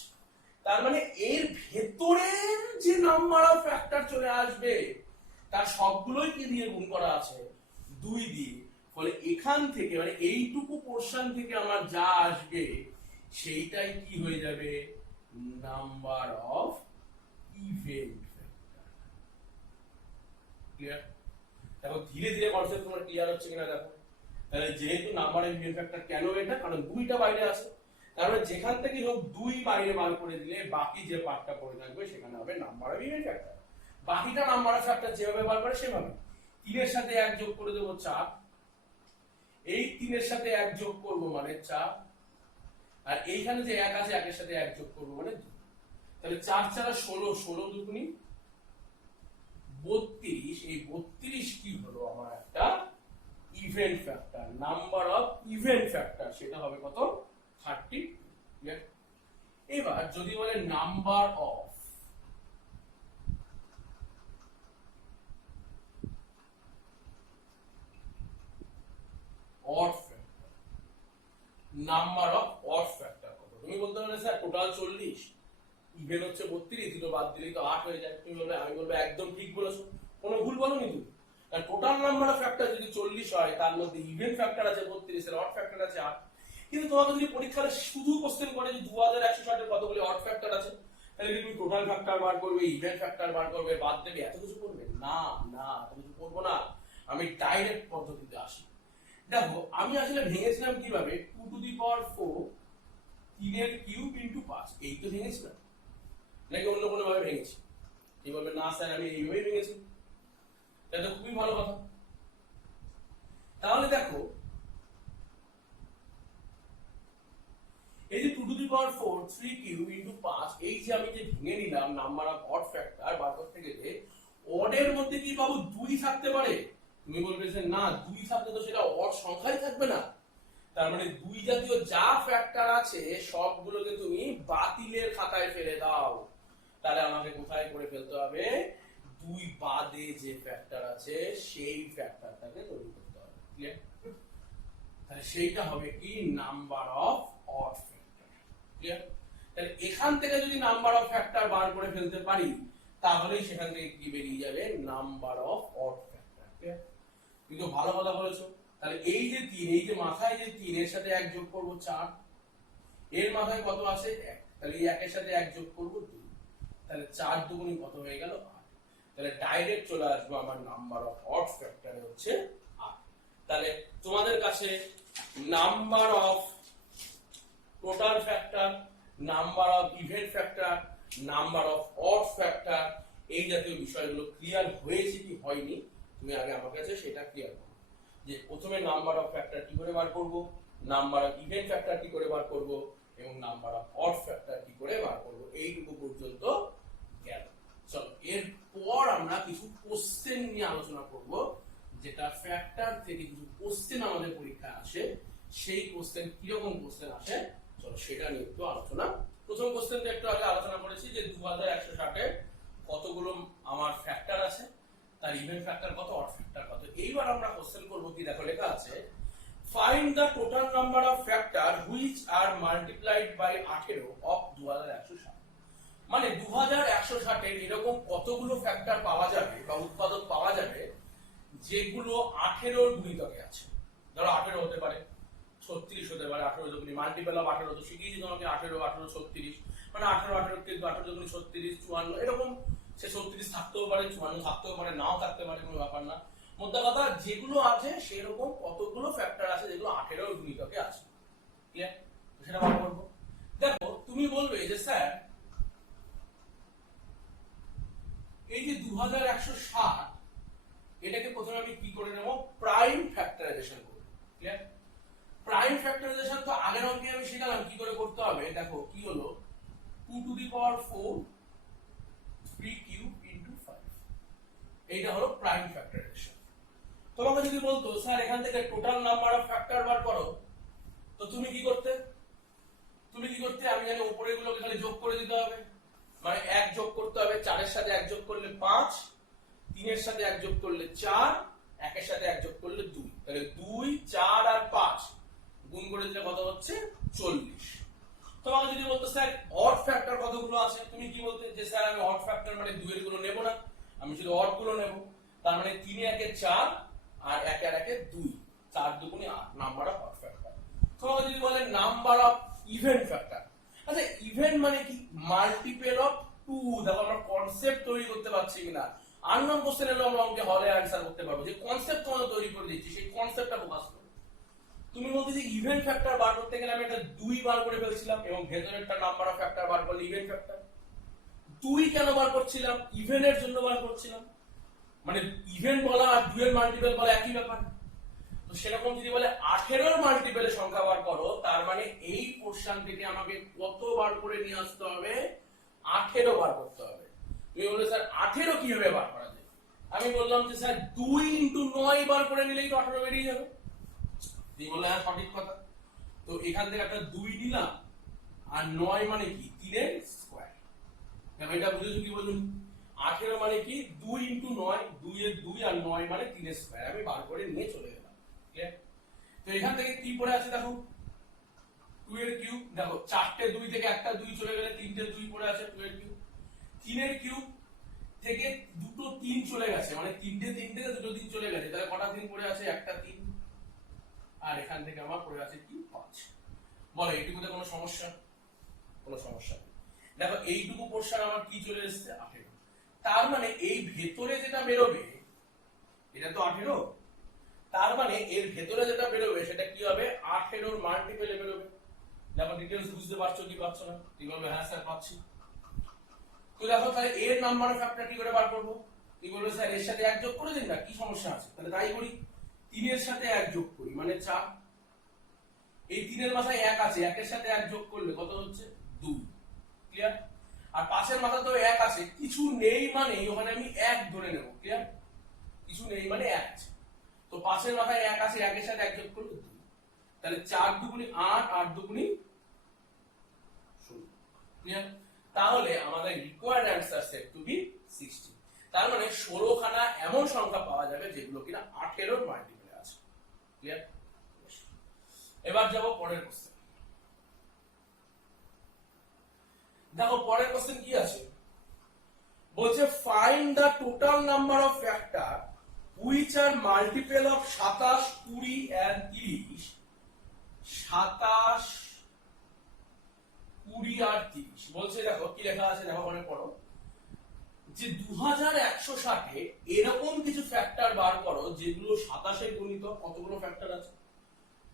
তার মানে এর ভেতরের যে নাম্বার অফ ফ্যাক্টর চলে আসবে তার সবগুলোই কি দিয়ে গুণ করা আছে? 2 দিয়ে। ফলে এখান থেকে মানে এইটুকু পোরশন থেকে আমার যা আসবে সেইটাই কি হয়ে যাবে? Number of even factor. Clear? দেখো ধীরে ধীরে কনসেপ্ট তোমার ক্লিয়ার হচ্ছে কিনা দেখো। তাহলে যেহেতু নাম্বার অফ ইভেন ফ্যাক্টর, কেন এটা? কারণ 2টা বাইরে আছে, তাহলে যেখান থেকে হোক 2 বাইরে বার করে দিলে বাকি যে পার্টটা পড়ে থাকবে সেখানে হবে নাম্বার অফ ইভেন ফ্যাক্টর। বাকিটা নাম্বার অফ ফ্যাক্টর যেভাবে বার করে সেভাবে 3 এর সাথে 1 যোগ করে দেব 4, এই 3 এর সাথে 1 যোগ করব মানে 4, আর এইখানে যে 1 আছে 1 এর সাথে 1 যোগ করব মানে 2। তাহলে 4 4 16, 16 দুগুনি 32। এই 32 কি হলো? আমার একটা even factor, number of even factor, সেটা হবে কত? 30। এবার যদি বলে number of odd factor, number of odd factor কত? তুমি বলতে পারবে স্যার টোটাল 40, ইভেন হচ্ছে 32, দুটো বাদ দিলেই তো 8 হয়ে যায়। তুমি বলবে, আমি বলবো একদম ঠিক বলেছো, কোনো ভুল বলোনি তুমি। কারণ টোটাল নাম্বার অফ ফ্যাক্টর যদি 40 হয় তার মধ্যে ইভেন ফ্যাক্টর আছে 32 এর অড ফ্যাক্টর আছে 8। কিন্তু তোমাকে যদি পরীক্ষায় শুধু কোশ্চেন করে যে 2160 এর কতগুলো অড ফ্যাক্টর আছে, তাহলে তুমি টোটাল ফ্যাক্টর বার করবে, ইভেন ফ্যাক্টর বার করবে, বাদ দেবে, এত কিছু করবে না। এত কিছু করবো না, আমি ডাইরেক্ট পদ্ধতিতে আসি। দেখো আমি আসলে ভেঙেছিলাম কিভাবে? 2 টু দি পাওয়ার 4 3 এর কিউব ইনটু 5, এই তো ভেঙেছিলাম, নাকি অন্য কোনো ভাবে ভেঙেছি? এই বলবে না স্যার আমি এইভাবেই ভেঙেছি, এটা তো খুবই ভালো কথা। তাহলে দেখো এই যে 2 two the power 4 3 cube into 5, এই যে আমি যে ভেঙে নিলাম নাম্বার অফ অড ফ্যাক্টর বার করতে গেলে অড এর মধ্যে কি পাবো? 2 থাকতে পারে। তুমি বলবে যে না 2 থাকলে তো সেটা অড সংখ্যাই থাকবে না। তার মানে 2 জাতীয় যা ফ্যাক্টর আছে সবগুলোকে তুমি বাতিলের খাতায় ফেলে দাও। তাহলে আমাকে কোথায় করে ফেলতে হবে? 2 বাদে যে ফ্যাক্টর আছে সেই ফ্যাক্টরটাকে তৈরি করতে হবে। ক্লিয়ার? তাহলে সেইটা হবে কি? Number of odd factor. Clear? তাহলে এখান থেকে যদি নাম্বার অফ ফ্যাক্টর বার করে ফেলতে পারি তাহলেই সেখান থেকে কি বেরিয়ে যাবে? Number of odd factor. Clear? তুমি তো ভালো কথা বলেছো। তাহলে এই যে 3, এই যে মাথায় যে 3 এর সাথে 1 যোগ করব 4, এর মাথায় কত আছে 1, তাহলে এই 1 এর সাথে 1 যোগ করব 2, তাহলে 4 দুগুণী কত হয়ে গেল? 8। তাহলে ডাইরেক্ট চলে আসবে আমার নাম্বার অফ অড ফ্যাক্টর হচ্ছে 8। তাহলে তোমাদের কাছে number of total factor, number of even factor, number of odd factor, এই জাতীয় বিষয়গুলো ক্লিয়ার হয়েছে কি হয়নি তুমি আগে আমার কাছে সেটা ক্লিয়ার করো। যে প্রথমে নাম্বার অফ ফ্যাক্টর কি করে বার করব, নাম্বার অফ ইভেন ফ্যাক্টর কি করে বার করব, এবং নাম্বার অফ অড ফ্যাক্টর কি করে বার করব, এইটুকু পর্যন্ত গেল। চলো এরপর আমরা কিছু কোশ্চেন নিয়ে আলোচনা করব, যেটা ফ্যাক্টর থেকে কিছু কোশ্চেন আমাদের পরীক্ষায় আসে, সেই কোশ্চেন কিরকম কোশ্চেন আসে চলো সেটা নিয়ে একটু আলোচনা। প্রথম কোশ্চেনটা একটু আগে আলোচনা করেছি যে 2160 এ কতগুলো আমার ফ্যাক্টর আছে, তার ইভেন ফ্যাক্টর কত, অড ফ্যাক্টর কত। এইবার আমরা কোশ্চেন করব কি, দেখো লেখা আছে find the total number of factor which are multiplied by 18 of 2160। মানে 2160 এরকম কতগুলো ফ্যাক্টর পাওয়া যাবে বা উৎপাদক পাওয়া যাবে যেগুলো 18 এর গুণিতকে আছে। ধরো 18 হতে পারে, 36 হতে পারে, 18 দুগুণী মাল্টিপল অফ 18 তো শিখিয়েছি তোমাকে, 18 18 36, মানে 18 18 কে 18 দুগুণী 36 54, এরকম সে 36 থাকতেও পারে, 54 থাকতেও পারে, নাও থাকতে পারে, কোনো ব্যাপার না। মোদ্দা কথা যেগুলো আছে সেরকম কতগুলো ফ্যাক্টর আছে যেগুলো 18 এর গুণিতকে আছে। ক্লিয়ার? সেটা বার করব। দেখো তুমি বলবে যে স্যার এই যে 2160 এটাকে প্রথমে আমি কি করে নেব, প্রাইম ফ্যাক্টরাইজেশন করব। ক্লিয়ার? প্রাইম ফ্যাক্টরাইজেশন তো আগের অঙ্কে আমি শিখালাম কি করে করতে হবে। দেখো কি হলো 2 two the power 4 3 cube into 5, এইটা হলো প্রাইম ফ্যাক্টরাইজেশন। তোমাকে যদি বলতো স্যার এখান থেকে টোটাল নাম্বার অফ ফ্যাক্টর বার করো, তো তুমি কি করতে, আমি জানি উপরে গুলোকে খালি যোগ করে দিতে হবে, মানে 1 যোগ করতে হবে, 4 এর সাথে 1 যোগ করলে 5, 3 এর সাথে 1 যোগ করলে 4, 1 এর সাথে 1 যোগ করলে 2, তাহলে 2 4 আর 5 গুণ করে দিলে কত হচ্ছে 40। তোমাকে যদি বলতো স্যার অড ফ্যাক্টর কতগুলো আছে, তুমি কি বলতে যে স্যার আমি অড ফ্যাক্টর মানে 2 এর গুলো নেব না, আমি শুধু অড গুলো নেব। তার মানে 3 এ 1 এ 4 আর 1 এর 1 এ 2, 4 দুগুণে 8 নাম্বার অফ অড ফ্যাক্টর। তোমাকে যদি বলে নাম্বার অফ ইভেন ফ্যাক্টর, আচ্ছা ইভেন মানে কি, মাল্টিপল অফ 2। দেখো আমরা কনসেপ্ট তৈরি করতে পারছি কিনা, আননোন কোশ্চেন এলো আমরা অঙ্কে হলে অ্যানসার করতে পারবো, যে কনসেপ্ট তোমাদের তৈরি করে দিচ্ছি সেই কনসেপ্টটা ফোকাস করো। তুমি বলতে যে ইভেন ফ্যাক্টর বার করতে গেলে আমি একটা 2 বার করে ফেলছিলাম এবং ভেতরেরটা নাম্বার অফ ফ্যাক্টর বার করলে ইভেন ফ্যাক্টর। 2 কেন বার করছিলাম, ইভেনের জন্য বার করছিলাম, মানে ইভেন বলা আর 2 এর মাল্টিপল বলা একই ব্যাপার। তো সেরকম যদি বলে 18 এর মাল্টিপলের সংখ্যা বার করো, তার মানে এই পোরশন থেকে আমাকে কত বার করে নিয়ে আসতে হবে, 18 বার করতে হবে। তুমি বলে স্যার 18 কিভাবে বার করা যায়, আমি বললাম যে স্যার 2 ইনটু 9 বার করে নিলেই তো 18 বেরিয়ে যাবে। তুমি বললে হ্যাঁ সঠিক কথা। তো এখান থেকে একটা 2 নিলাম আর 9 মানে কি 3 এর স্কয়ার। দেখো এটা বুঝেছো কি বলুন, 18 মানে কি 2 ইনটু 9, 2 এর 2 আর 9 মানে 3 এর স্কয়ার, আমি বার করে নিয়ে চলে গেলাম। তো এখান থেকে কি পড়ে আছে দেখো 2 এর কিউব, দেখো 4টে 2 থেকে একটা 2 চলে গেলে 3টে 2 পড়ে আছে 2 এর কিউব, 3 এর কিউব থেকে দুটো 3 চলে গেছে, মানে 3টে 3 থেকে দুটো 3 চলে গেছে, তাহলে কটা 3 পড়ে আছে, একটা 3, আর এখান থেকে আমার পড়ে আছে কি 5। বলো এইটুকুতে কোনো সমস্যা, কোনো সমস্যা নেই। দেখো এইটুকু পোরশন আমার কি চলে এসেছে 18, তার মানে এই ভেতরে যেটা বেরোবে এটা তো 18, তার মানে এর ভেতরে যেটা বেরোবে সেটা কি হবে 18 এর মাল্টিপলে বেরোবে। দেখো ডিটেইলস বুঝতে পারছো কি পাচ্ছ না, তুমি বলবে হ্যাঁ স্যার পাচ্ছি। তো দেখো তাহলে এর নাম্বার অফ ফ্যাক্টর কি করে বার করব, তুমি বলবে স্যার এর সাথে 1 যোগ করে দিন না, কি সমস্যা আছে, তাহলে তাই করি, 3 এর সাথে 1 যোগ করি মানে 4, এই 3 এর মাথায় 1 আছে, 1 এর সাথে 1 যোগ করলে কত হচ্ছে 2। ক্লিয়ার? আর পাশের মাথাতেও 1 আছে, কিছু নেই মানে ওখানে আমি 1 ধরে নেব। ক্লিয়ার? কিছু নেই মানে 1 আছে, তো পাশের মাথায় 1 আছে, 1 এর সাথে 1 যোগ করলে 2, তাহলে 4 দুগুণী 8, 8 দুগুণী 16। ক্লিয়ার? তাহলে আমাদের required answer set to be 60। তার মানে 16 খানা এমন সংখ্যা পাওয়া যাবে যেগুলো কিনা 18 এর মাল্টিপলে আছে। ক্লিয়ার? এবার যাব পরের কোশ্চেন। দেখো পরের কোশ্চেন কি আছে, বলছে find the total number of factor which are multiple of 27, 20 and 30। 27, 20 আর 30 বলছে, দেখো কি লেখা আছে, দেখো মনে পড়ো যে 2160 এ এরকম কিছু ফ্যাক্টর বার করো যেগুলো 27 এর গুণিতক কতগুলো ফ্যাক্টর আছে,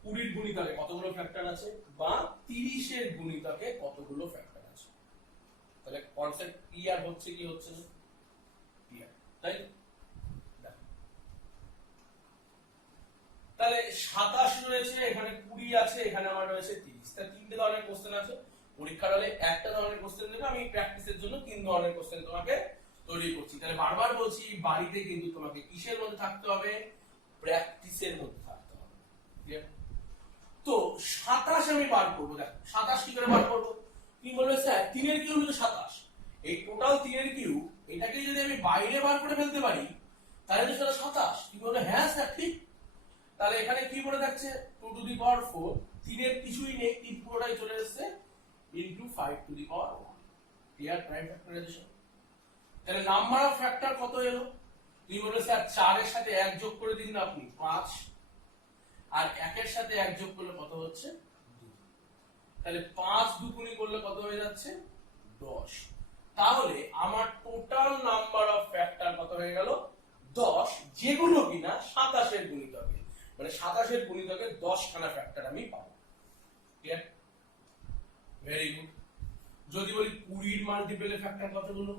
20 এর গুণিতকে কতগুলো ফ্যাক্টর আছে, বা 30 এর গুণিতকে কতগুলো ফ্যাক্টর আছে। তাহলে কনসেপ্ট ক্লিয়ার হচ্ছে কি হচ্ছে না, ক্লিয়ার তাই। তাহলে 27 রয়েছে, এখানে 20 আছে, এখানে আমার রয়েছে 30। তা তিনটে ধরনের কোশ্চেন আছে, পরীক্ষার হলে একটা ধরনের কোশ্চেন দেবে, আমি প্র্যাকটিসের জন্য তিন ধরনের কোশ্চেন তোমাকে তৈরি করছি। তাহলে বারবার বলছি বাড়িতে কিন্তু তোমাকে কিসের মধ্যে থাকতে হবে, প্র্যাকটিসের মধ্যে থাকতে হবে। ক্লিয়ার? তো 27 আমি বার করব, দেখো 27 কি করে বার করব, কি বলবে স্যার 3 এর কিউব হলো 27, এই টোটাল 3 এর কিউব এটাকে যদি আমি বাইরে বার করে ফেলতে পারি তাহলে তো সেটা 27। কি বলবে হ্যাঁ স্যার ঠিক। তাহলে এখানে কি পড়ে থাকছে 2 টু দি পাওয়ার 4, 3 এর কিছুই নেই, 3 পুরোটাই চলে এসেছে into 5 two the power 1। Clear? Prime factorisation. তাহলে নাম্বার অফ ফ্যাক্টর কত এলো? তুমি বলবে স্যার 4 এর সাথে 1 যোগ করে দিন না আপনি 5, আর 1 এর সাথে 1 যোগ করলে কত হচ্ছে? 2। তাহলে 5 দুগুণি করলে কত হয়ে যাচ্ছে? 10। তাহলে আমার টোটাল নাম্বার অফ ফ্যাক্টর কত হয়ে গেল? 10, যেগুলো কিনা 27 এর গুণিতকে, মানে 27 এর গুণিতকে 10 খানা ফ্যাক্টর আমি পাবো। ক্লিয়ার? Very good. যদি বলি 20 এর মাল্টিপলে ফ্যাক্টর কতগুলো?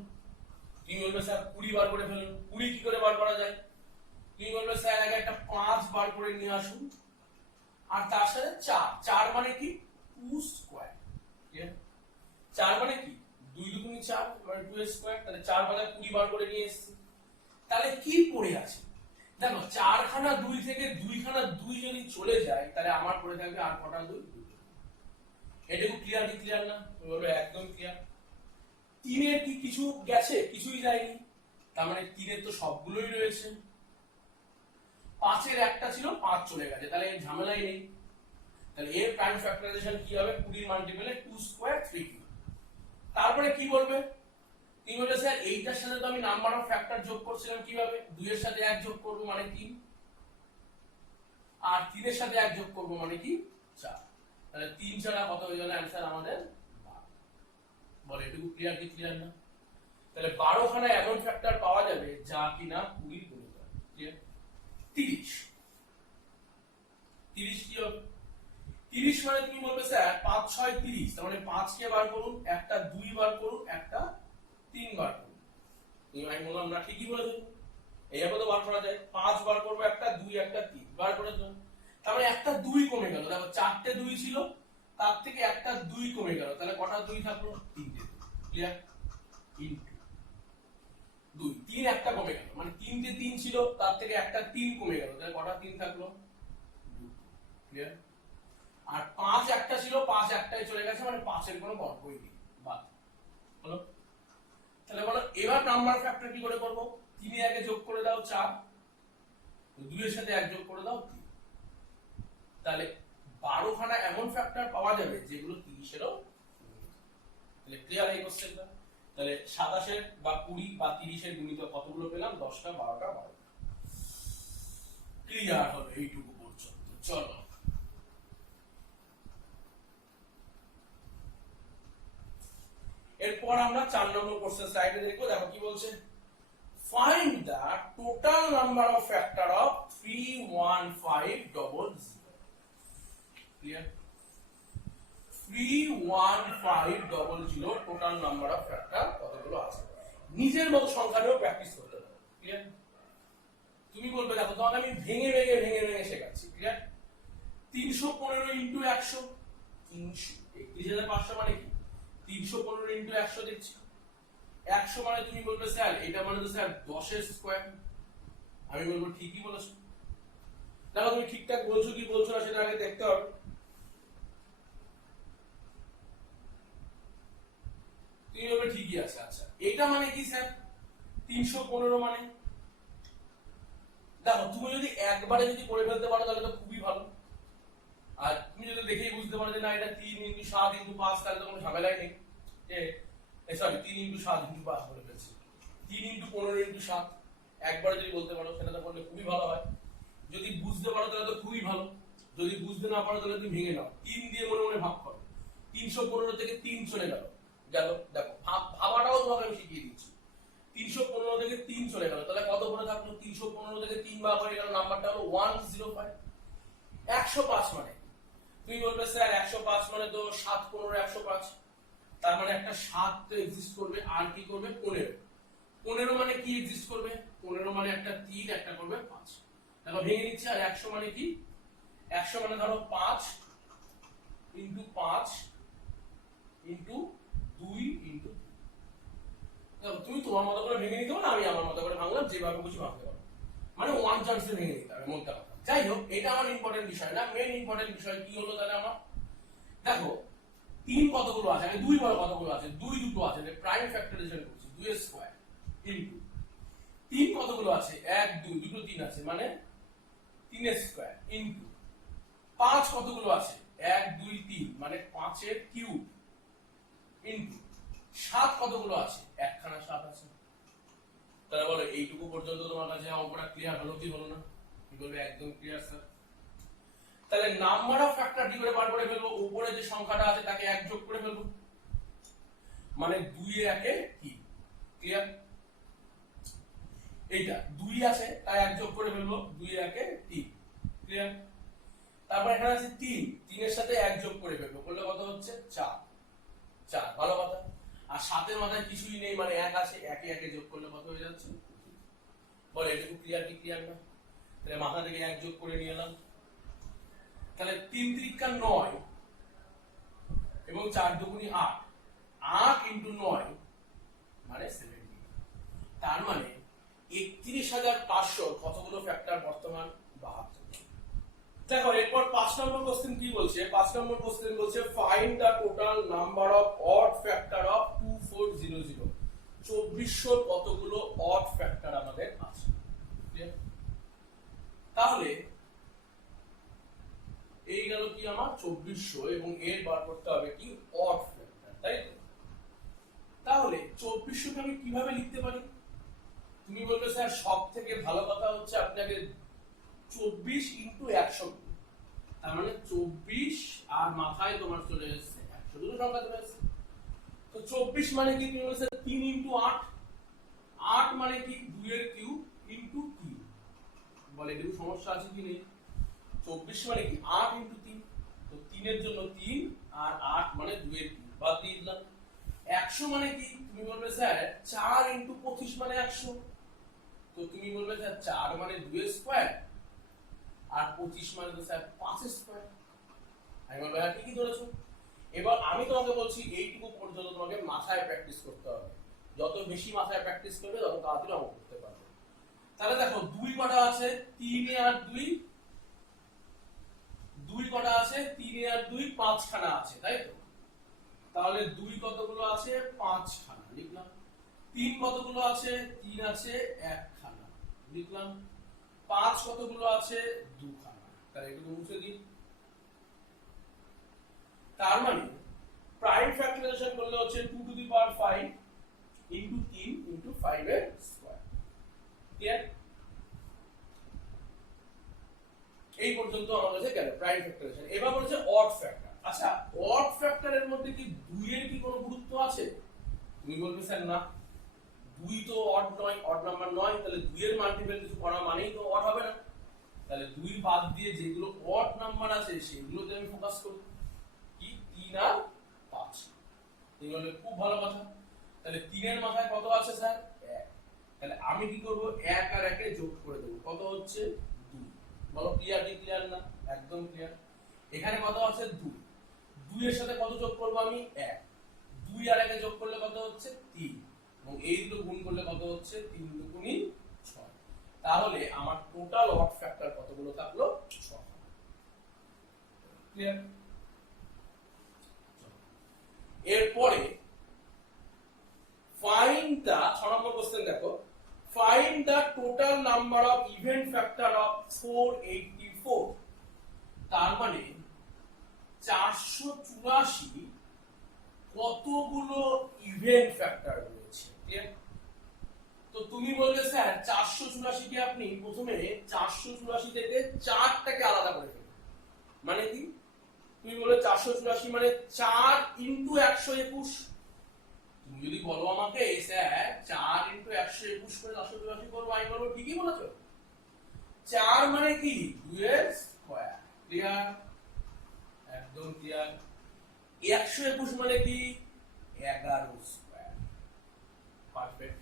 তুমি বলবে স্যার 20 বার করে ফেলুন। 20 কি করে বার করা যায়? তুমি বলবে স্যার আগে একটা 5 বার করে নিয়ে আসুন, আর তার সাথে 4। 4 মানে কি? 2 স্কয়ার। ক্লিয়ার? 4 মানে কি? 2 দুগুণে 4 মানে 2 স্কয়ার। তাহলে 4 বারে 20 বার করে নিয়ে এসেছি। তাহলে কি পড়ে আছে? দেখো 4 খানা 2 থেকে 2 খানা 2 যদি চলে যায়, তাহলে আমার পড়ে থাকবে আর কটা 2? 2। এটুকু ক্লিয়ার কি ক্লিয়ার না? তুমি বলবে একদম ক্লিয়ার। 3 এর কি কিছু গেছে? কিছুই যায়নি। তার মানে 3 এর তো সবগুলোই রয়েছে। 5 এর একটা ছিল, 5 চলে গেছে, তাহলে এর ঝামেলাই নেই। তাহলে এর প্রাইম ফ্যাক্টরাইজেশন কি হবে? 20 মাল্টিপলে 2 স্কয়ার 3 কিউব। তারপরে কি বলবে? তুমি বলবে স্যার এইটার সাথে তো আমি নাম্বার অফ ফ্যাক্টর যোগ করছিলাম, কিভাবে? 2 এর সাথে 1 যোগ করব মানে 3, আর 3 এর সাথে 1 যোগ করব মানে কি? 4। তাহলে 3 ছাড়া কত হয়ে গেল आंसर আমাদের? 12। বলে এটুকু ক্লিয়ার কি ক্লিয়ার না? তাহলে 12 খানা এমন ফ্যাক্টর পাওয়া যাবে যা কিনা 20 গুণিত। ক্লিয়ার? 30। 30 কি হবে? 30 মানে তুমি বলবে স্যার 5 6 30, তার মানে 5 কে বার করুন, একটা 2 বার করুন, একটা 3 বার করুন। আমি বললাম না, ঠিকই বলেছেন। এইভাবে তো বার করা যায়। 5 বার করবো, একটা 2 একটা 3 বার করে দিলাম। তারপরে একটা 2 কমে গেল। দেখো 4টে 2 ছিল, তার থেকে একটা 2 কমে গেল, তাহলে কটা 2 থাকলো? 3টে। ক্লিয়ার? ইনটু 2, 3 একটা কমে গেল, মানে 3টে 3 ছিল, তার থেকে একটা 3 কমে গেল, তাহলে কটা 3 থাকলো? 2। ক্লিয়ার? আর 5 একটা ছিল, 5 একটাই চলে গেছে, মানে 5 এর কোনো বর্গই নেই, বাদ। হলো? তাহলে বলো এবার নাম্বার ফ্যাক্টর কি করে করব? 3 এর আগে যোগ করে দাও 4, 2 এর সাথে 1 যোগ করে দাও 3। তাহলে 12 খানা এমন ফ্যাক্টর পাওয়া যাবে যেগুলো 30 এরও। তাহলে ক্লিয়ার এই কোশ্চেনটা? তাহলে 27 এর বা 20 বা 30 এর গুণিত কতগুলো পেলাম? 10টা 12টা 12টা। ক্লিয়ার হলো এইটুকু পর্যন্ত। চলো এরপর আমরা 4 নম্বর কোশ্চেন স্লাইডে দেখবো। দেখো কি বলছে? Find the total number of factor of 31500। Clear? 31500 total number of factor কতগুলো আছে? নিজের মতো সংখ্যা নিয়েও প্র্যাকটিস করতে হবে। ক্লিয়ার? তুমি বলবে দেখো তোমাকে আমি ভেঙে ভেঙে ভেঙে ভেঙে শেখাচ্ছি। ক্লিয়ার? 315 ইনটু 100, 31500 মানে কি? 315 ইনটু 100 দেখছি। 100 মানে তুমি বলবে স্যার এটা মানে তো স্যার 10 এর স্কয়ার। আমি বলবো ঠিকই বলেছো। দেখো তুমি ঠিকঠাক বলছো কি বলছো না সেটা আগে দেখতে হবে। তুমি বলবে ঠিকই আছে। আচ্ছা এটা মানে কি স্যার? 315 মানে, দেখো তুমি যদি একবারে যদি করে ফেলতে পারো তাহলে তো খুবই ভালো। আর তুমি যদি দেখেই বুঝতে পারো যে না এটা 3 ইনটু 7 ইনটু 5, তাহলে তো কোনো ঝামেলাই নেই। সরি 3 ইনটু 7 ইনটু 5 বলে ফেলছি। 3 ইনটু 15 ইনটু 7 একবারে যদি বলতে পারো সেটা তো করলে খুবই ভালো হয়। যদি বুঝতে পারো তাহলে তো খুবই ভালো। যদি বুঝতে না পারো তাহলে তুমি ভেঙে নাও, 3 দিয়ে মনে মনে ভাগ করো। 315 থেকে 3 চলে গেল। দেখো ভাবাটাও তোমাকে আমি শিখিয়ে দিচ্ছি। 315 থেকে 3 চলে গেল, তাহলে কত করে থাকলো? 315 থেকে 3 ভাগ হয়ে গেল, নাম্বারটা হলো 105। 105 মানে তুমি বলবে স্যার 105 মানে তো 7 15 105, তার মানে একটা 7 তো এক্সিস্ট করবে, আর কি করবে? 15। 15 মানে কি এক্সিস্ট করবে? 15 মানে একটা 3, একটা করবে 5। দেখো ভেঙে নিচ্ছি। আর 100 মানে কি? 100 মানে ধরো 5 ইনটু 5 ইনটু 2 ইনটু 2। দেখো তুমি তোমার মতো করে ভেঙে নিতে পারো, আমি আমার মতো করে ভাঙলাম, যেভাবে খুশি ভাঙতে পারো। মানে ওয়ান চান্সে ভেঙে নিতে হবে, মনটা কথা। যাই হোক এটা আমার ইম্পর্টেন্ট বিষয় না। মেন ইম্পর্টেন্ট বিষয় কি হলো তাহলে আমার? দেখো 3 কতগুলো আছে? আমি 2 বড় কতগুলো আছে? 2 দুটো আছে, প্রাইম ফ্যাক্টরাইজেশন করছি। 2 এর স্কয়ার ইনটু 3 কতগুলো আছে? 1 2 দুটো 3 আছে, মানে 3 এর স্কয়ার ইনটু 5 কতগুলো আছে? 1 2 3, মানে 5 এর কিউব ইনটু সাত কতগুলো আছে? একখানা সাত আছে। তাহলে বলো এইটুকু পর্যন্ত তোমার কাছে অঙ্কটা ক্লিয়ার হলো কি হলো না? কি বলবে? একদম ক্লিয়ার স্যার। তাহলে নাম্বার অফ ফ্যাক্টর কি করে বার করে ফেলবো? উপরে যে সংখ্যাটা আছে তাকে এক যোগ করে ফেলবো, মানে 2 এর একে কি? ক্লিয়ার? এইটা 2 আছে তাই এক যোগ করে ফেলবো, 2 এর একে 3। ক্লিয়ার? তারপর এখানে আছে 3, 3 এর সাথে এক যোগ করে ফেলবো, করলে কত হচ্ছে? 4। 4 ভালো কথা। আর 7 এর মাথায় কিছুই নেই, মানে এক আছে, একে একে যোগ করলে কত হয়ে যাচ্ছে? বলে এটুকু ক্লিয়ার কি ক্লিয়ার না? তাহলে মাথা থেকে এক যোগ করে নিয়ে এলাম। তাহলে 3 3 9 এবং 4 2 8, 8 ইনটু 9 মানে 70। তার মানে 31500 কতগুলো ফ্যাক্টর বর্তমান? 72। দেখো এরপর 5 নম্বর কোশ্চেন কি বলছে? 5 নম্বর কোশ্চেন বলছে find the total number of odd factor of 2400। 2400 কতগুলো অড ফ্যাক্টর আমাদের আছে? তাহলে এই গেল কি আমার 2400, এবং এর বার করতে হবে কি? অড ফ্যাক্টর, তাই তো? তাহলে 2400 কে আমি কিভাবে লিখতে পারি? তুমি বলবে স্যার সব থেকে ভালো কথা হচ্ছে আপনাকে 24 ইনটু 100, তার মানে 24 আর মাথায় তোমার চলে এসেছে 100, দুটো সংখ্যা চলে এসেছে। তো 24 মানে কি? তুমি বলছো 3 ইনটু 8, 8 মানে কি? 2 এর কিউব ইনটু 3। বলে এটুকু সমস্যা আছে কি নেই? 24 মানে কি? 8 ইনটু 3, তো 3 এর জন্য 3 আর 8 মানে 2 এর কিউব, বাদ দিয়ে দিলাম। 100 মানে কি? তুমি বলবে স্যার 4 ইনটু 25 মানে 100, তো তুমি বলবে স্যার 4 মানে 2 এর স্কয়ার আর 25 মানে তো স্যার 5 এর স্কয়ার। আমি বলবো হ্যাঁ ঠিকই ধরেছো। এবার আমি তোমাকে বলছি এইটুকু পর্যন্ত তোমাকে মাথায় প্র্যাকটিস করতে হবে। যত বেশি মাথায় প্র্যাকটিস করবে তত তাড়াতাড়ি অঙ্ক করতে পারবে। তাহলে দেখো 2 কটা আছে? 3 আর 2, 2 কটা আছে? 3 আর 2 5 খানা আছে, তাই তো? তাহলে 2 কতগুলো আছে? 5 খানা, লিখলাম। 3 কতগুলো আছে? 3 আছে 1 খানা, লিখলাম। 5 কতগুলো আছে? 2 খানা, তাহলে এগুলো মুছে দিই। তার মানে প্রাইম ফ্যাক্টরাইজেশন করলে হচ্ছে 2 two the power 5 into 3 into 5 এর স্কয়ার। ক্লিয়ার? এই পর্যন্ত আমার কাছে গেল প্রাইম ফ্যাক্টরাইজেশন। এবার বলছে অড ফ্যাক্টর। আচ্ছা, অড ফ্যাক্টরের মধ্যে কি 2 এর কি কোনো গুরুত্ব আছে? তুমি বলবে স্যার না, 2 তো অড নয়, অড নাম্বার নয়, তাহলে 2 এর মাল্টিপল কিছু করা মানেই তো অড হবে না। তাহলে 2 বাদ দিয়ে যেগুলো অড নাম্বার আছে সেগুলোতে আমি ফোকাস করব। কি? 3 আর 5। এই হলো খুব ভালো কথা। তাহলে 3 এর মাথায় কত আছে স্যার? 1। তাহলে আমি কি করব? 1 আর 1 এ যোগ করে দেব, কত হচ্ছে? 2। বলো ক্লিয়ার কি ক্লিয়ার না? একদম ক্লিয়ার। এখানে কত আছে? 2। 2 এর সাথে কত যোগ করব আমি? 1। 2 আর 1 এ যোগ করলে কত হচ্ছে? 3, এবং এই দুটো গুণ করলে কত হচ্ছে? 3 দুগুণী 6। তাহলে আমার টোটাল অড ফ্যাক্টর কতগুলো থাকলো? 6। ক্লিয়ার? এরপরে ফাইন্ড দা 6 নম্বর কোশ্চেন দেখো, find the total number of even factor of 484। তার মানে 484 কতগুলো ইভেন্ট ফ্যাক্টর রয়েছে। ক্লিয়ার? তো তুমি বললে স্যার 484 কে আপনি প্রথমে 484 থেকে 4টাকে আলাদা করে ফেলুন, মানে কি? তুমি বলে 484 মানে 4 ইনটু 121। তুমি যদি বলো আমাকে স্যার 4 ইনটু 121 করে 484 করবো, আমি বলবো ঠিকই বলেছো। 4 মানে কি? 2 এর স্কয়ার। ক্লিয়ার? একদম ক্লিয়ার। 121 মানে কি? 11 স্কয়ার। পারফেক্ট।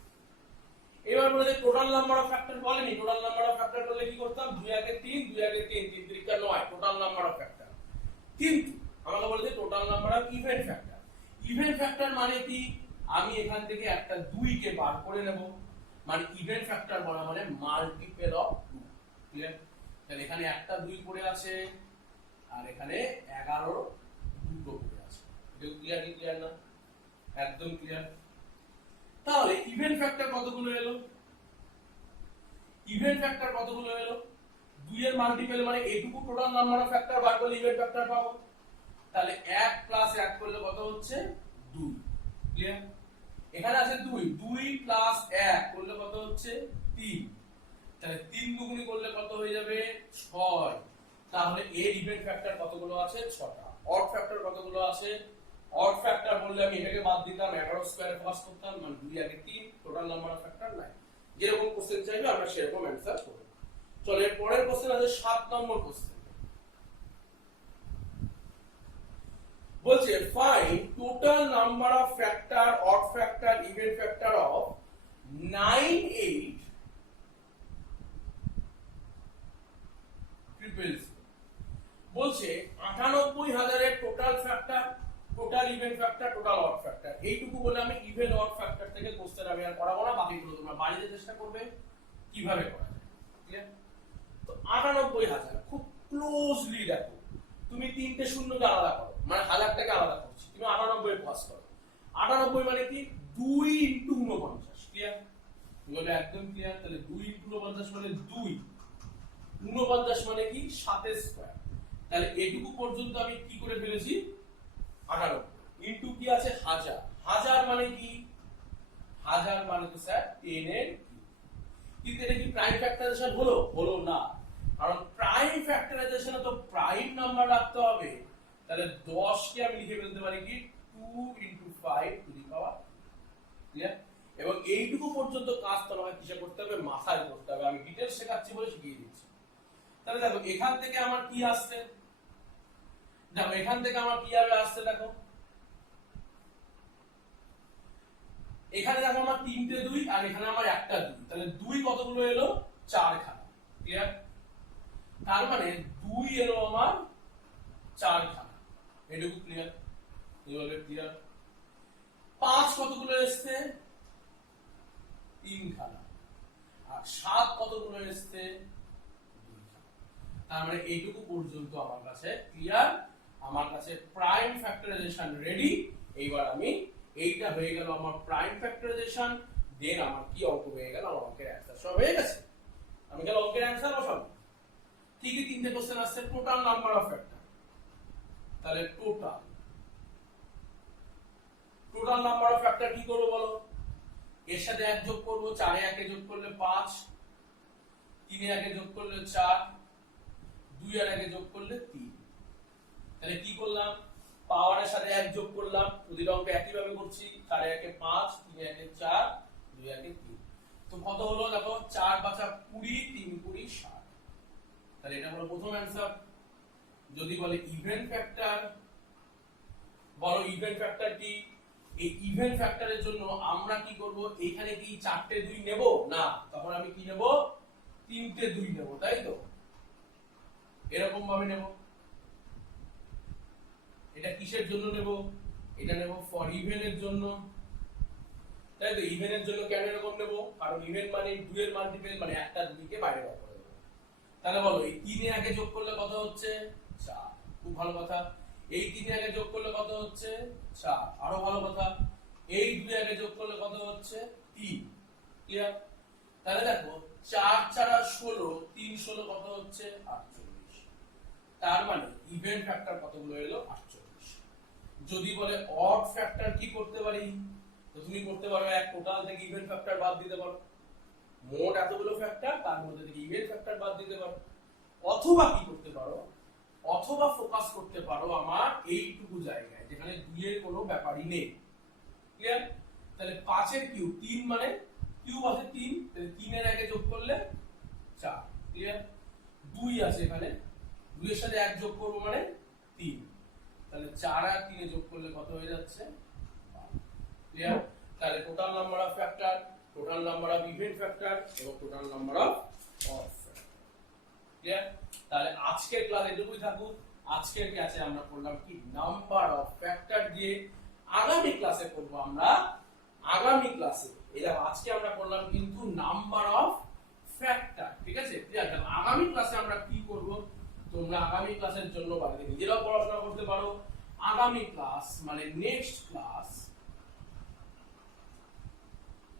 এবার বলে যে টোটাল নাম্বার অফ ফ্যাক্টর বলেনি, টোটাল নাম্বার অফ ফ্যাক্টর করলে কি করতাম? 2 একে 3, 2 একে 3, 3 3 9, টোটাল নাম্বার অফ ফ্যাক্টর। কিন্তু আমাকে বলে যে total number of even factor. Event factor মানে কি? আমি এখান থেকে একটা 2 কে বার করে নেব, মানে ইভেন্ট ফ্যাক্টর বলা মানে মাল্টিপল অফ 2। ক্লিয়ার? তাহলে এখানে একটা 2 পড়ে আছে আর এখানে 11 দুটো পড়ে আছে। এটা ক্লিয়ার কি ক্লিয়ার না? একদম ক্লিয়ার। তাহলে ইভেন্ট ফ্যাক্টর কতগুলো এলো? ইভেন্ট ফ্যাক্টর কতগুলো এলো? 2 এর মাল্টিপল মানে এইটুকু টোটাল নাম্বার অফ ফ্যাক্টর বার করলে ইভেন্ট ফ্যাক্টর পাবো। তাহলে 1 প্লাস 1 করলে কত হচ্ছে? 2। ক্লিয়ার? এখানে আছে 2, 2 প্লাস 1 করলে কত হচ্ছে 3, তাহলে 3 দুগুণি করলে কত হয়ে যাবে 6। তাহলে এর ইভেন ফ্যাক্টর কতগুলো আছে 6টা। অড ফ্যাক্টর কতগুলো আছে, অড ফ্যাক্টর বললে আমি এটাকে বাদ দিতাম, 11 স্কয়ারে প্লাস করতাম, মানে 2 আগে 3, টোটাল নাম্বার অফ ফ্যাক্টর 9। যেরকম কোশ্চেন চাইবে আমরা সেরকম অ্যানসার করব। চলো এর পরের কোশ্চেন আছে 7 নম্বর কোশ্চেন। বলছে find total number of factor, odd factor, even factor of 9, 8 বলছে 98,000 এর total factor, total even factor, total odd factor. এইটুকু বলে আমি ইভেন অড ফ্যাক্টর থেকে কোশ্চেন আমি আর করাবো না, বাকিগুলো তোমরা বাড়িতে চেষ্টা করবে কিভাবে করা যায়। ক্লিয়ার? তো 98,000 খুব ক্লোজলি দেখো, তুমি তিনটে শূন্যকে আলাদা করো, মানে হাজারটাকে আলাদা করছি, তুমি 98 পাস করো। 98 মানে কি 2 ইনটু 49। ক্লিয়ার? বলে একদম ক্লিয়ার। তাহলে 2 ইনটু 49 মানে 2, 49 মানে কি 7 স্কয়ার। তাহলে এটুকু পর্যন্ত আমি কি করে ফেলেছি 98 ইনটু কি আছে 1000। 1000 মানে কি, 1000 মানে তো স্যার 10 এর কিন্তু এটা কি প্রাইম ফ্যাক্টরাইজেশন হলো? হলো না, কারণ প্রাইম ফ্যাক্টরাইজেশনে তো প্রাইম নাম্বার রাখতে হবে। তাহলে 10 কে আমি লিখে ফেলতে পারি কি 2 into 5 two the power. Clear? এবং এইটুকু পর্যন্ত কাজ তো আমাকে কিসে করতে হবে, মাথায় করতে হবে। আমি ডিটেইলস শেখাচ্ছি বলে শিখিয়ে দিচ্ছি। তাহলে দেখো এখান থেকে আমার কি আসছে, দেখো এখান থেকে আমার কি আসছে, দেখো এখানে দেখো আমার 3টে 2 আর এখানে আমার একটা 2, তাহলে 2 কতগুলো এলো 4 খানা। ক্লিয়ার? তার মানে 2 এলো আমার 4 খানা। এটুকু ক্লিয়ার? এইভাবে ক্লিয়ার? 5 কতগুলো এসছে 3 খানা, আর 7 কতগুলো এসছে 2 খানা। তার মানে এইটুকু পর্যন্ত আমার কাছে ক্লিয়ার, আমার কাছে প্রাইম ফ্যাক্টরাইজেশন রেডি। এইবার আমি এইটা হয়ে গেল আমার প্রাইম ফ্যাক্টরাইজেশন, দেন আমার কি অঙ্ক হয়ে গেল, আমার অঙ্কের অ্যানসার সব হয়ে গেছে। আমি গেল অঙ্কের অ্যানসার বসাবো। কি কি তিনটে কোশ্চেন আসছে, টোটাল নাম্বার অফ ফ্যাক্টর। তাহলে টোটাল নাম্বার অফ ফ্যাক্টর কি করব বলো, এর সাথে 1 যোগ করব, 4 এ 1 যোগ করলে 5, 3 এ 1 যোগ করলে 4, 2 এর 1 যোগ করলে 3। তাহলে কি করলাম, পাওয়ারের সাথে 1 যোগ করলাম, প্রতিটা অঙ্কে একই ভাবে করছি, 4 এ 1 5, 3 এ 1 4, 2 এ 1 3। তো কত হলো দেখো, 4 5 20, 3 20 60। তাহলে এটা হলো প্রথম অ্যানসার। যদি বলে ইভেন ফ্যাক্টর, বলো ইভেন ফ্যাক্টর কি, এই ইভেন ফ্যাক্টরের জন্য আমরা কি করব, এখানে কি 4টে 2 নেব না, তখন আমি কি নেব 3টে 2 নেব, তাই তো এরকম ভাবে নেব। এটা কিসের জন্য নেব, এটা নেব ফর ইভেনের জন্য, তাই তো। ইভেনের জন্য কেন এরকম নেব, কারণ ইভেন মানে 2 এর মাল্টিপল, মানে একটা 2 কে বাইরে বার করে দেব। তাহলে বলো এই 3 এ 1 যোগ করলে কত হচ্ছে 4, খুব ভালো কথা। এই 3 এ 1 যোগ করলে কত হচ্ছে 4, আরো ভালো কথা। এই 2 এ 1 যোগ করলে কত হচ্ছে 3। ক্লিয়ার? তাহলে দেখো 4 4 16, 3 16 কত হচ্ছে 48। তার মানে ইভেন ফ্যাক্টর কতগুলো এলো 48। যদি বলে অড ফ্যাক্টর কি করতে পারি, তো তুমি করতে পারো এক টোটাল থেকে ইভেন ফ্যাক্টর বাদ দিতে পারো, মোট এতগুলো ফ্যাক্টর তার মধ্যে থেকে ইভেন ফ্যাক্টর বাদ দিতে পারো। অথবা কি করতে পারো, অথবা ফোকাস করতে পারো আমার এইটুকু জায়গায় যেখানে 2 এর কোনো ব্যাপারই নেই। ক্লিয়ার? তাহলে 5 এর কিউব 3, মানে কিউব আছে 3, তাহলে 3 এর 1 যোগ করলে 4। ক্লিয়ার? 2 আছে এখানে, 2 এর সাথে 1 যোগ করব মানে 3, তাহলে 4 আর 3 এ যোগ করলে কত হয়ে যাচ্ছে 5। ক্লিয়ার? তাহলে total number of factor, total number of even factor এবং total number of odd factor. Clear? তাহলে আজকের ক্লাস এটুকুই থাকুক। আজকের ক্লাসে আমরা পড়লাম কি নাম্বার অফ ফ্যাক্টর দিয়ে। আগামী ক্লাসে করব আমরা, আগামী ক্লাসে এটা আজকে আমরা পড়লাম কিন্তু নাম্বার অফ ফ্যাক্টর। ঠিক আছে? ক্লিয়ার? তাহলে আগামী ক্লাসে আমরা কি করব, তোমরা আগামী ক্লাসের জন্য বাড়িতে নিজেরাও পড়াশোনা করতে পারো। আগামী ক্লাস মানে নেক্সট ক্লাস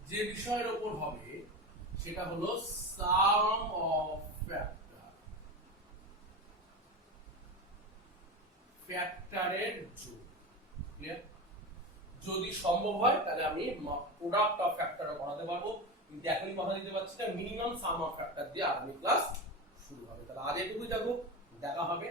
যে বিষয়ের উপর হবে সেটা হলো সাম অফ ফ্যাক্টর, ফ্যাক্টরের যোগ। ক্লিয়ার? যদি সম্ভব হয় তাহলে আমি প্রোডাক্ট অফ ফ্যাক্টরও করাতে পারবো, কিন্তু এখনই কথা দিতে পারছি না। মিনিমাম সাম অফ ফ্যাক্টর দিয়ে আগামী ক্লাস শুরু হবে। তাহলে আজ এটুকুই দেখো, দেখা হবে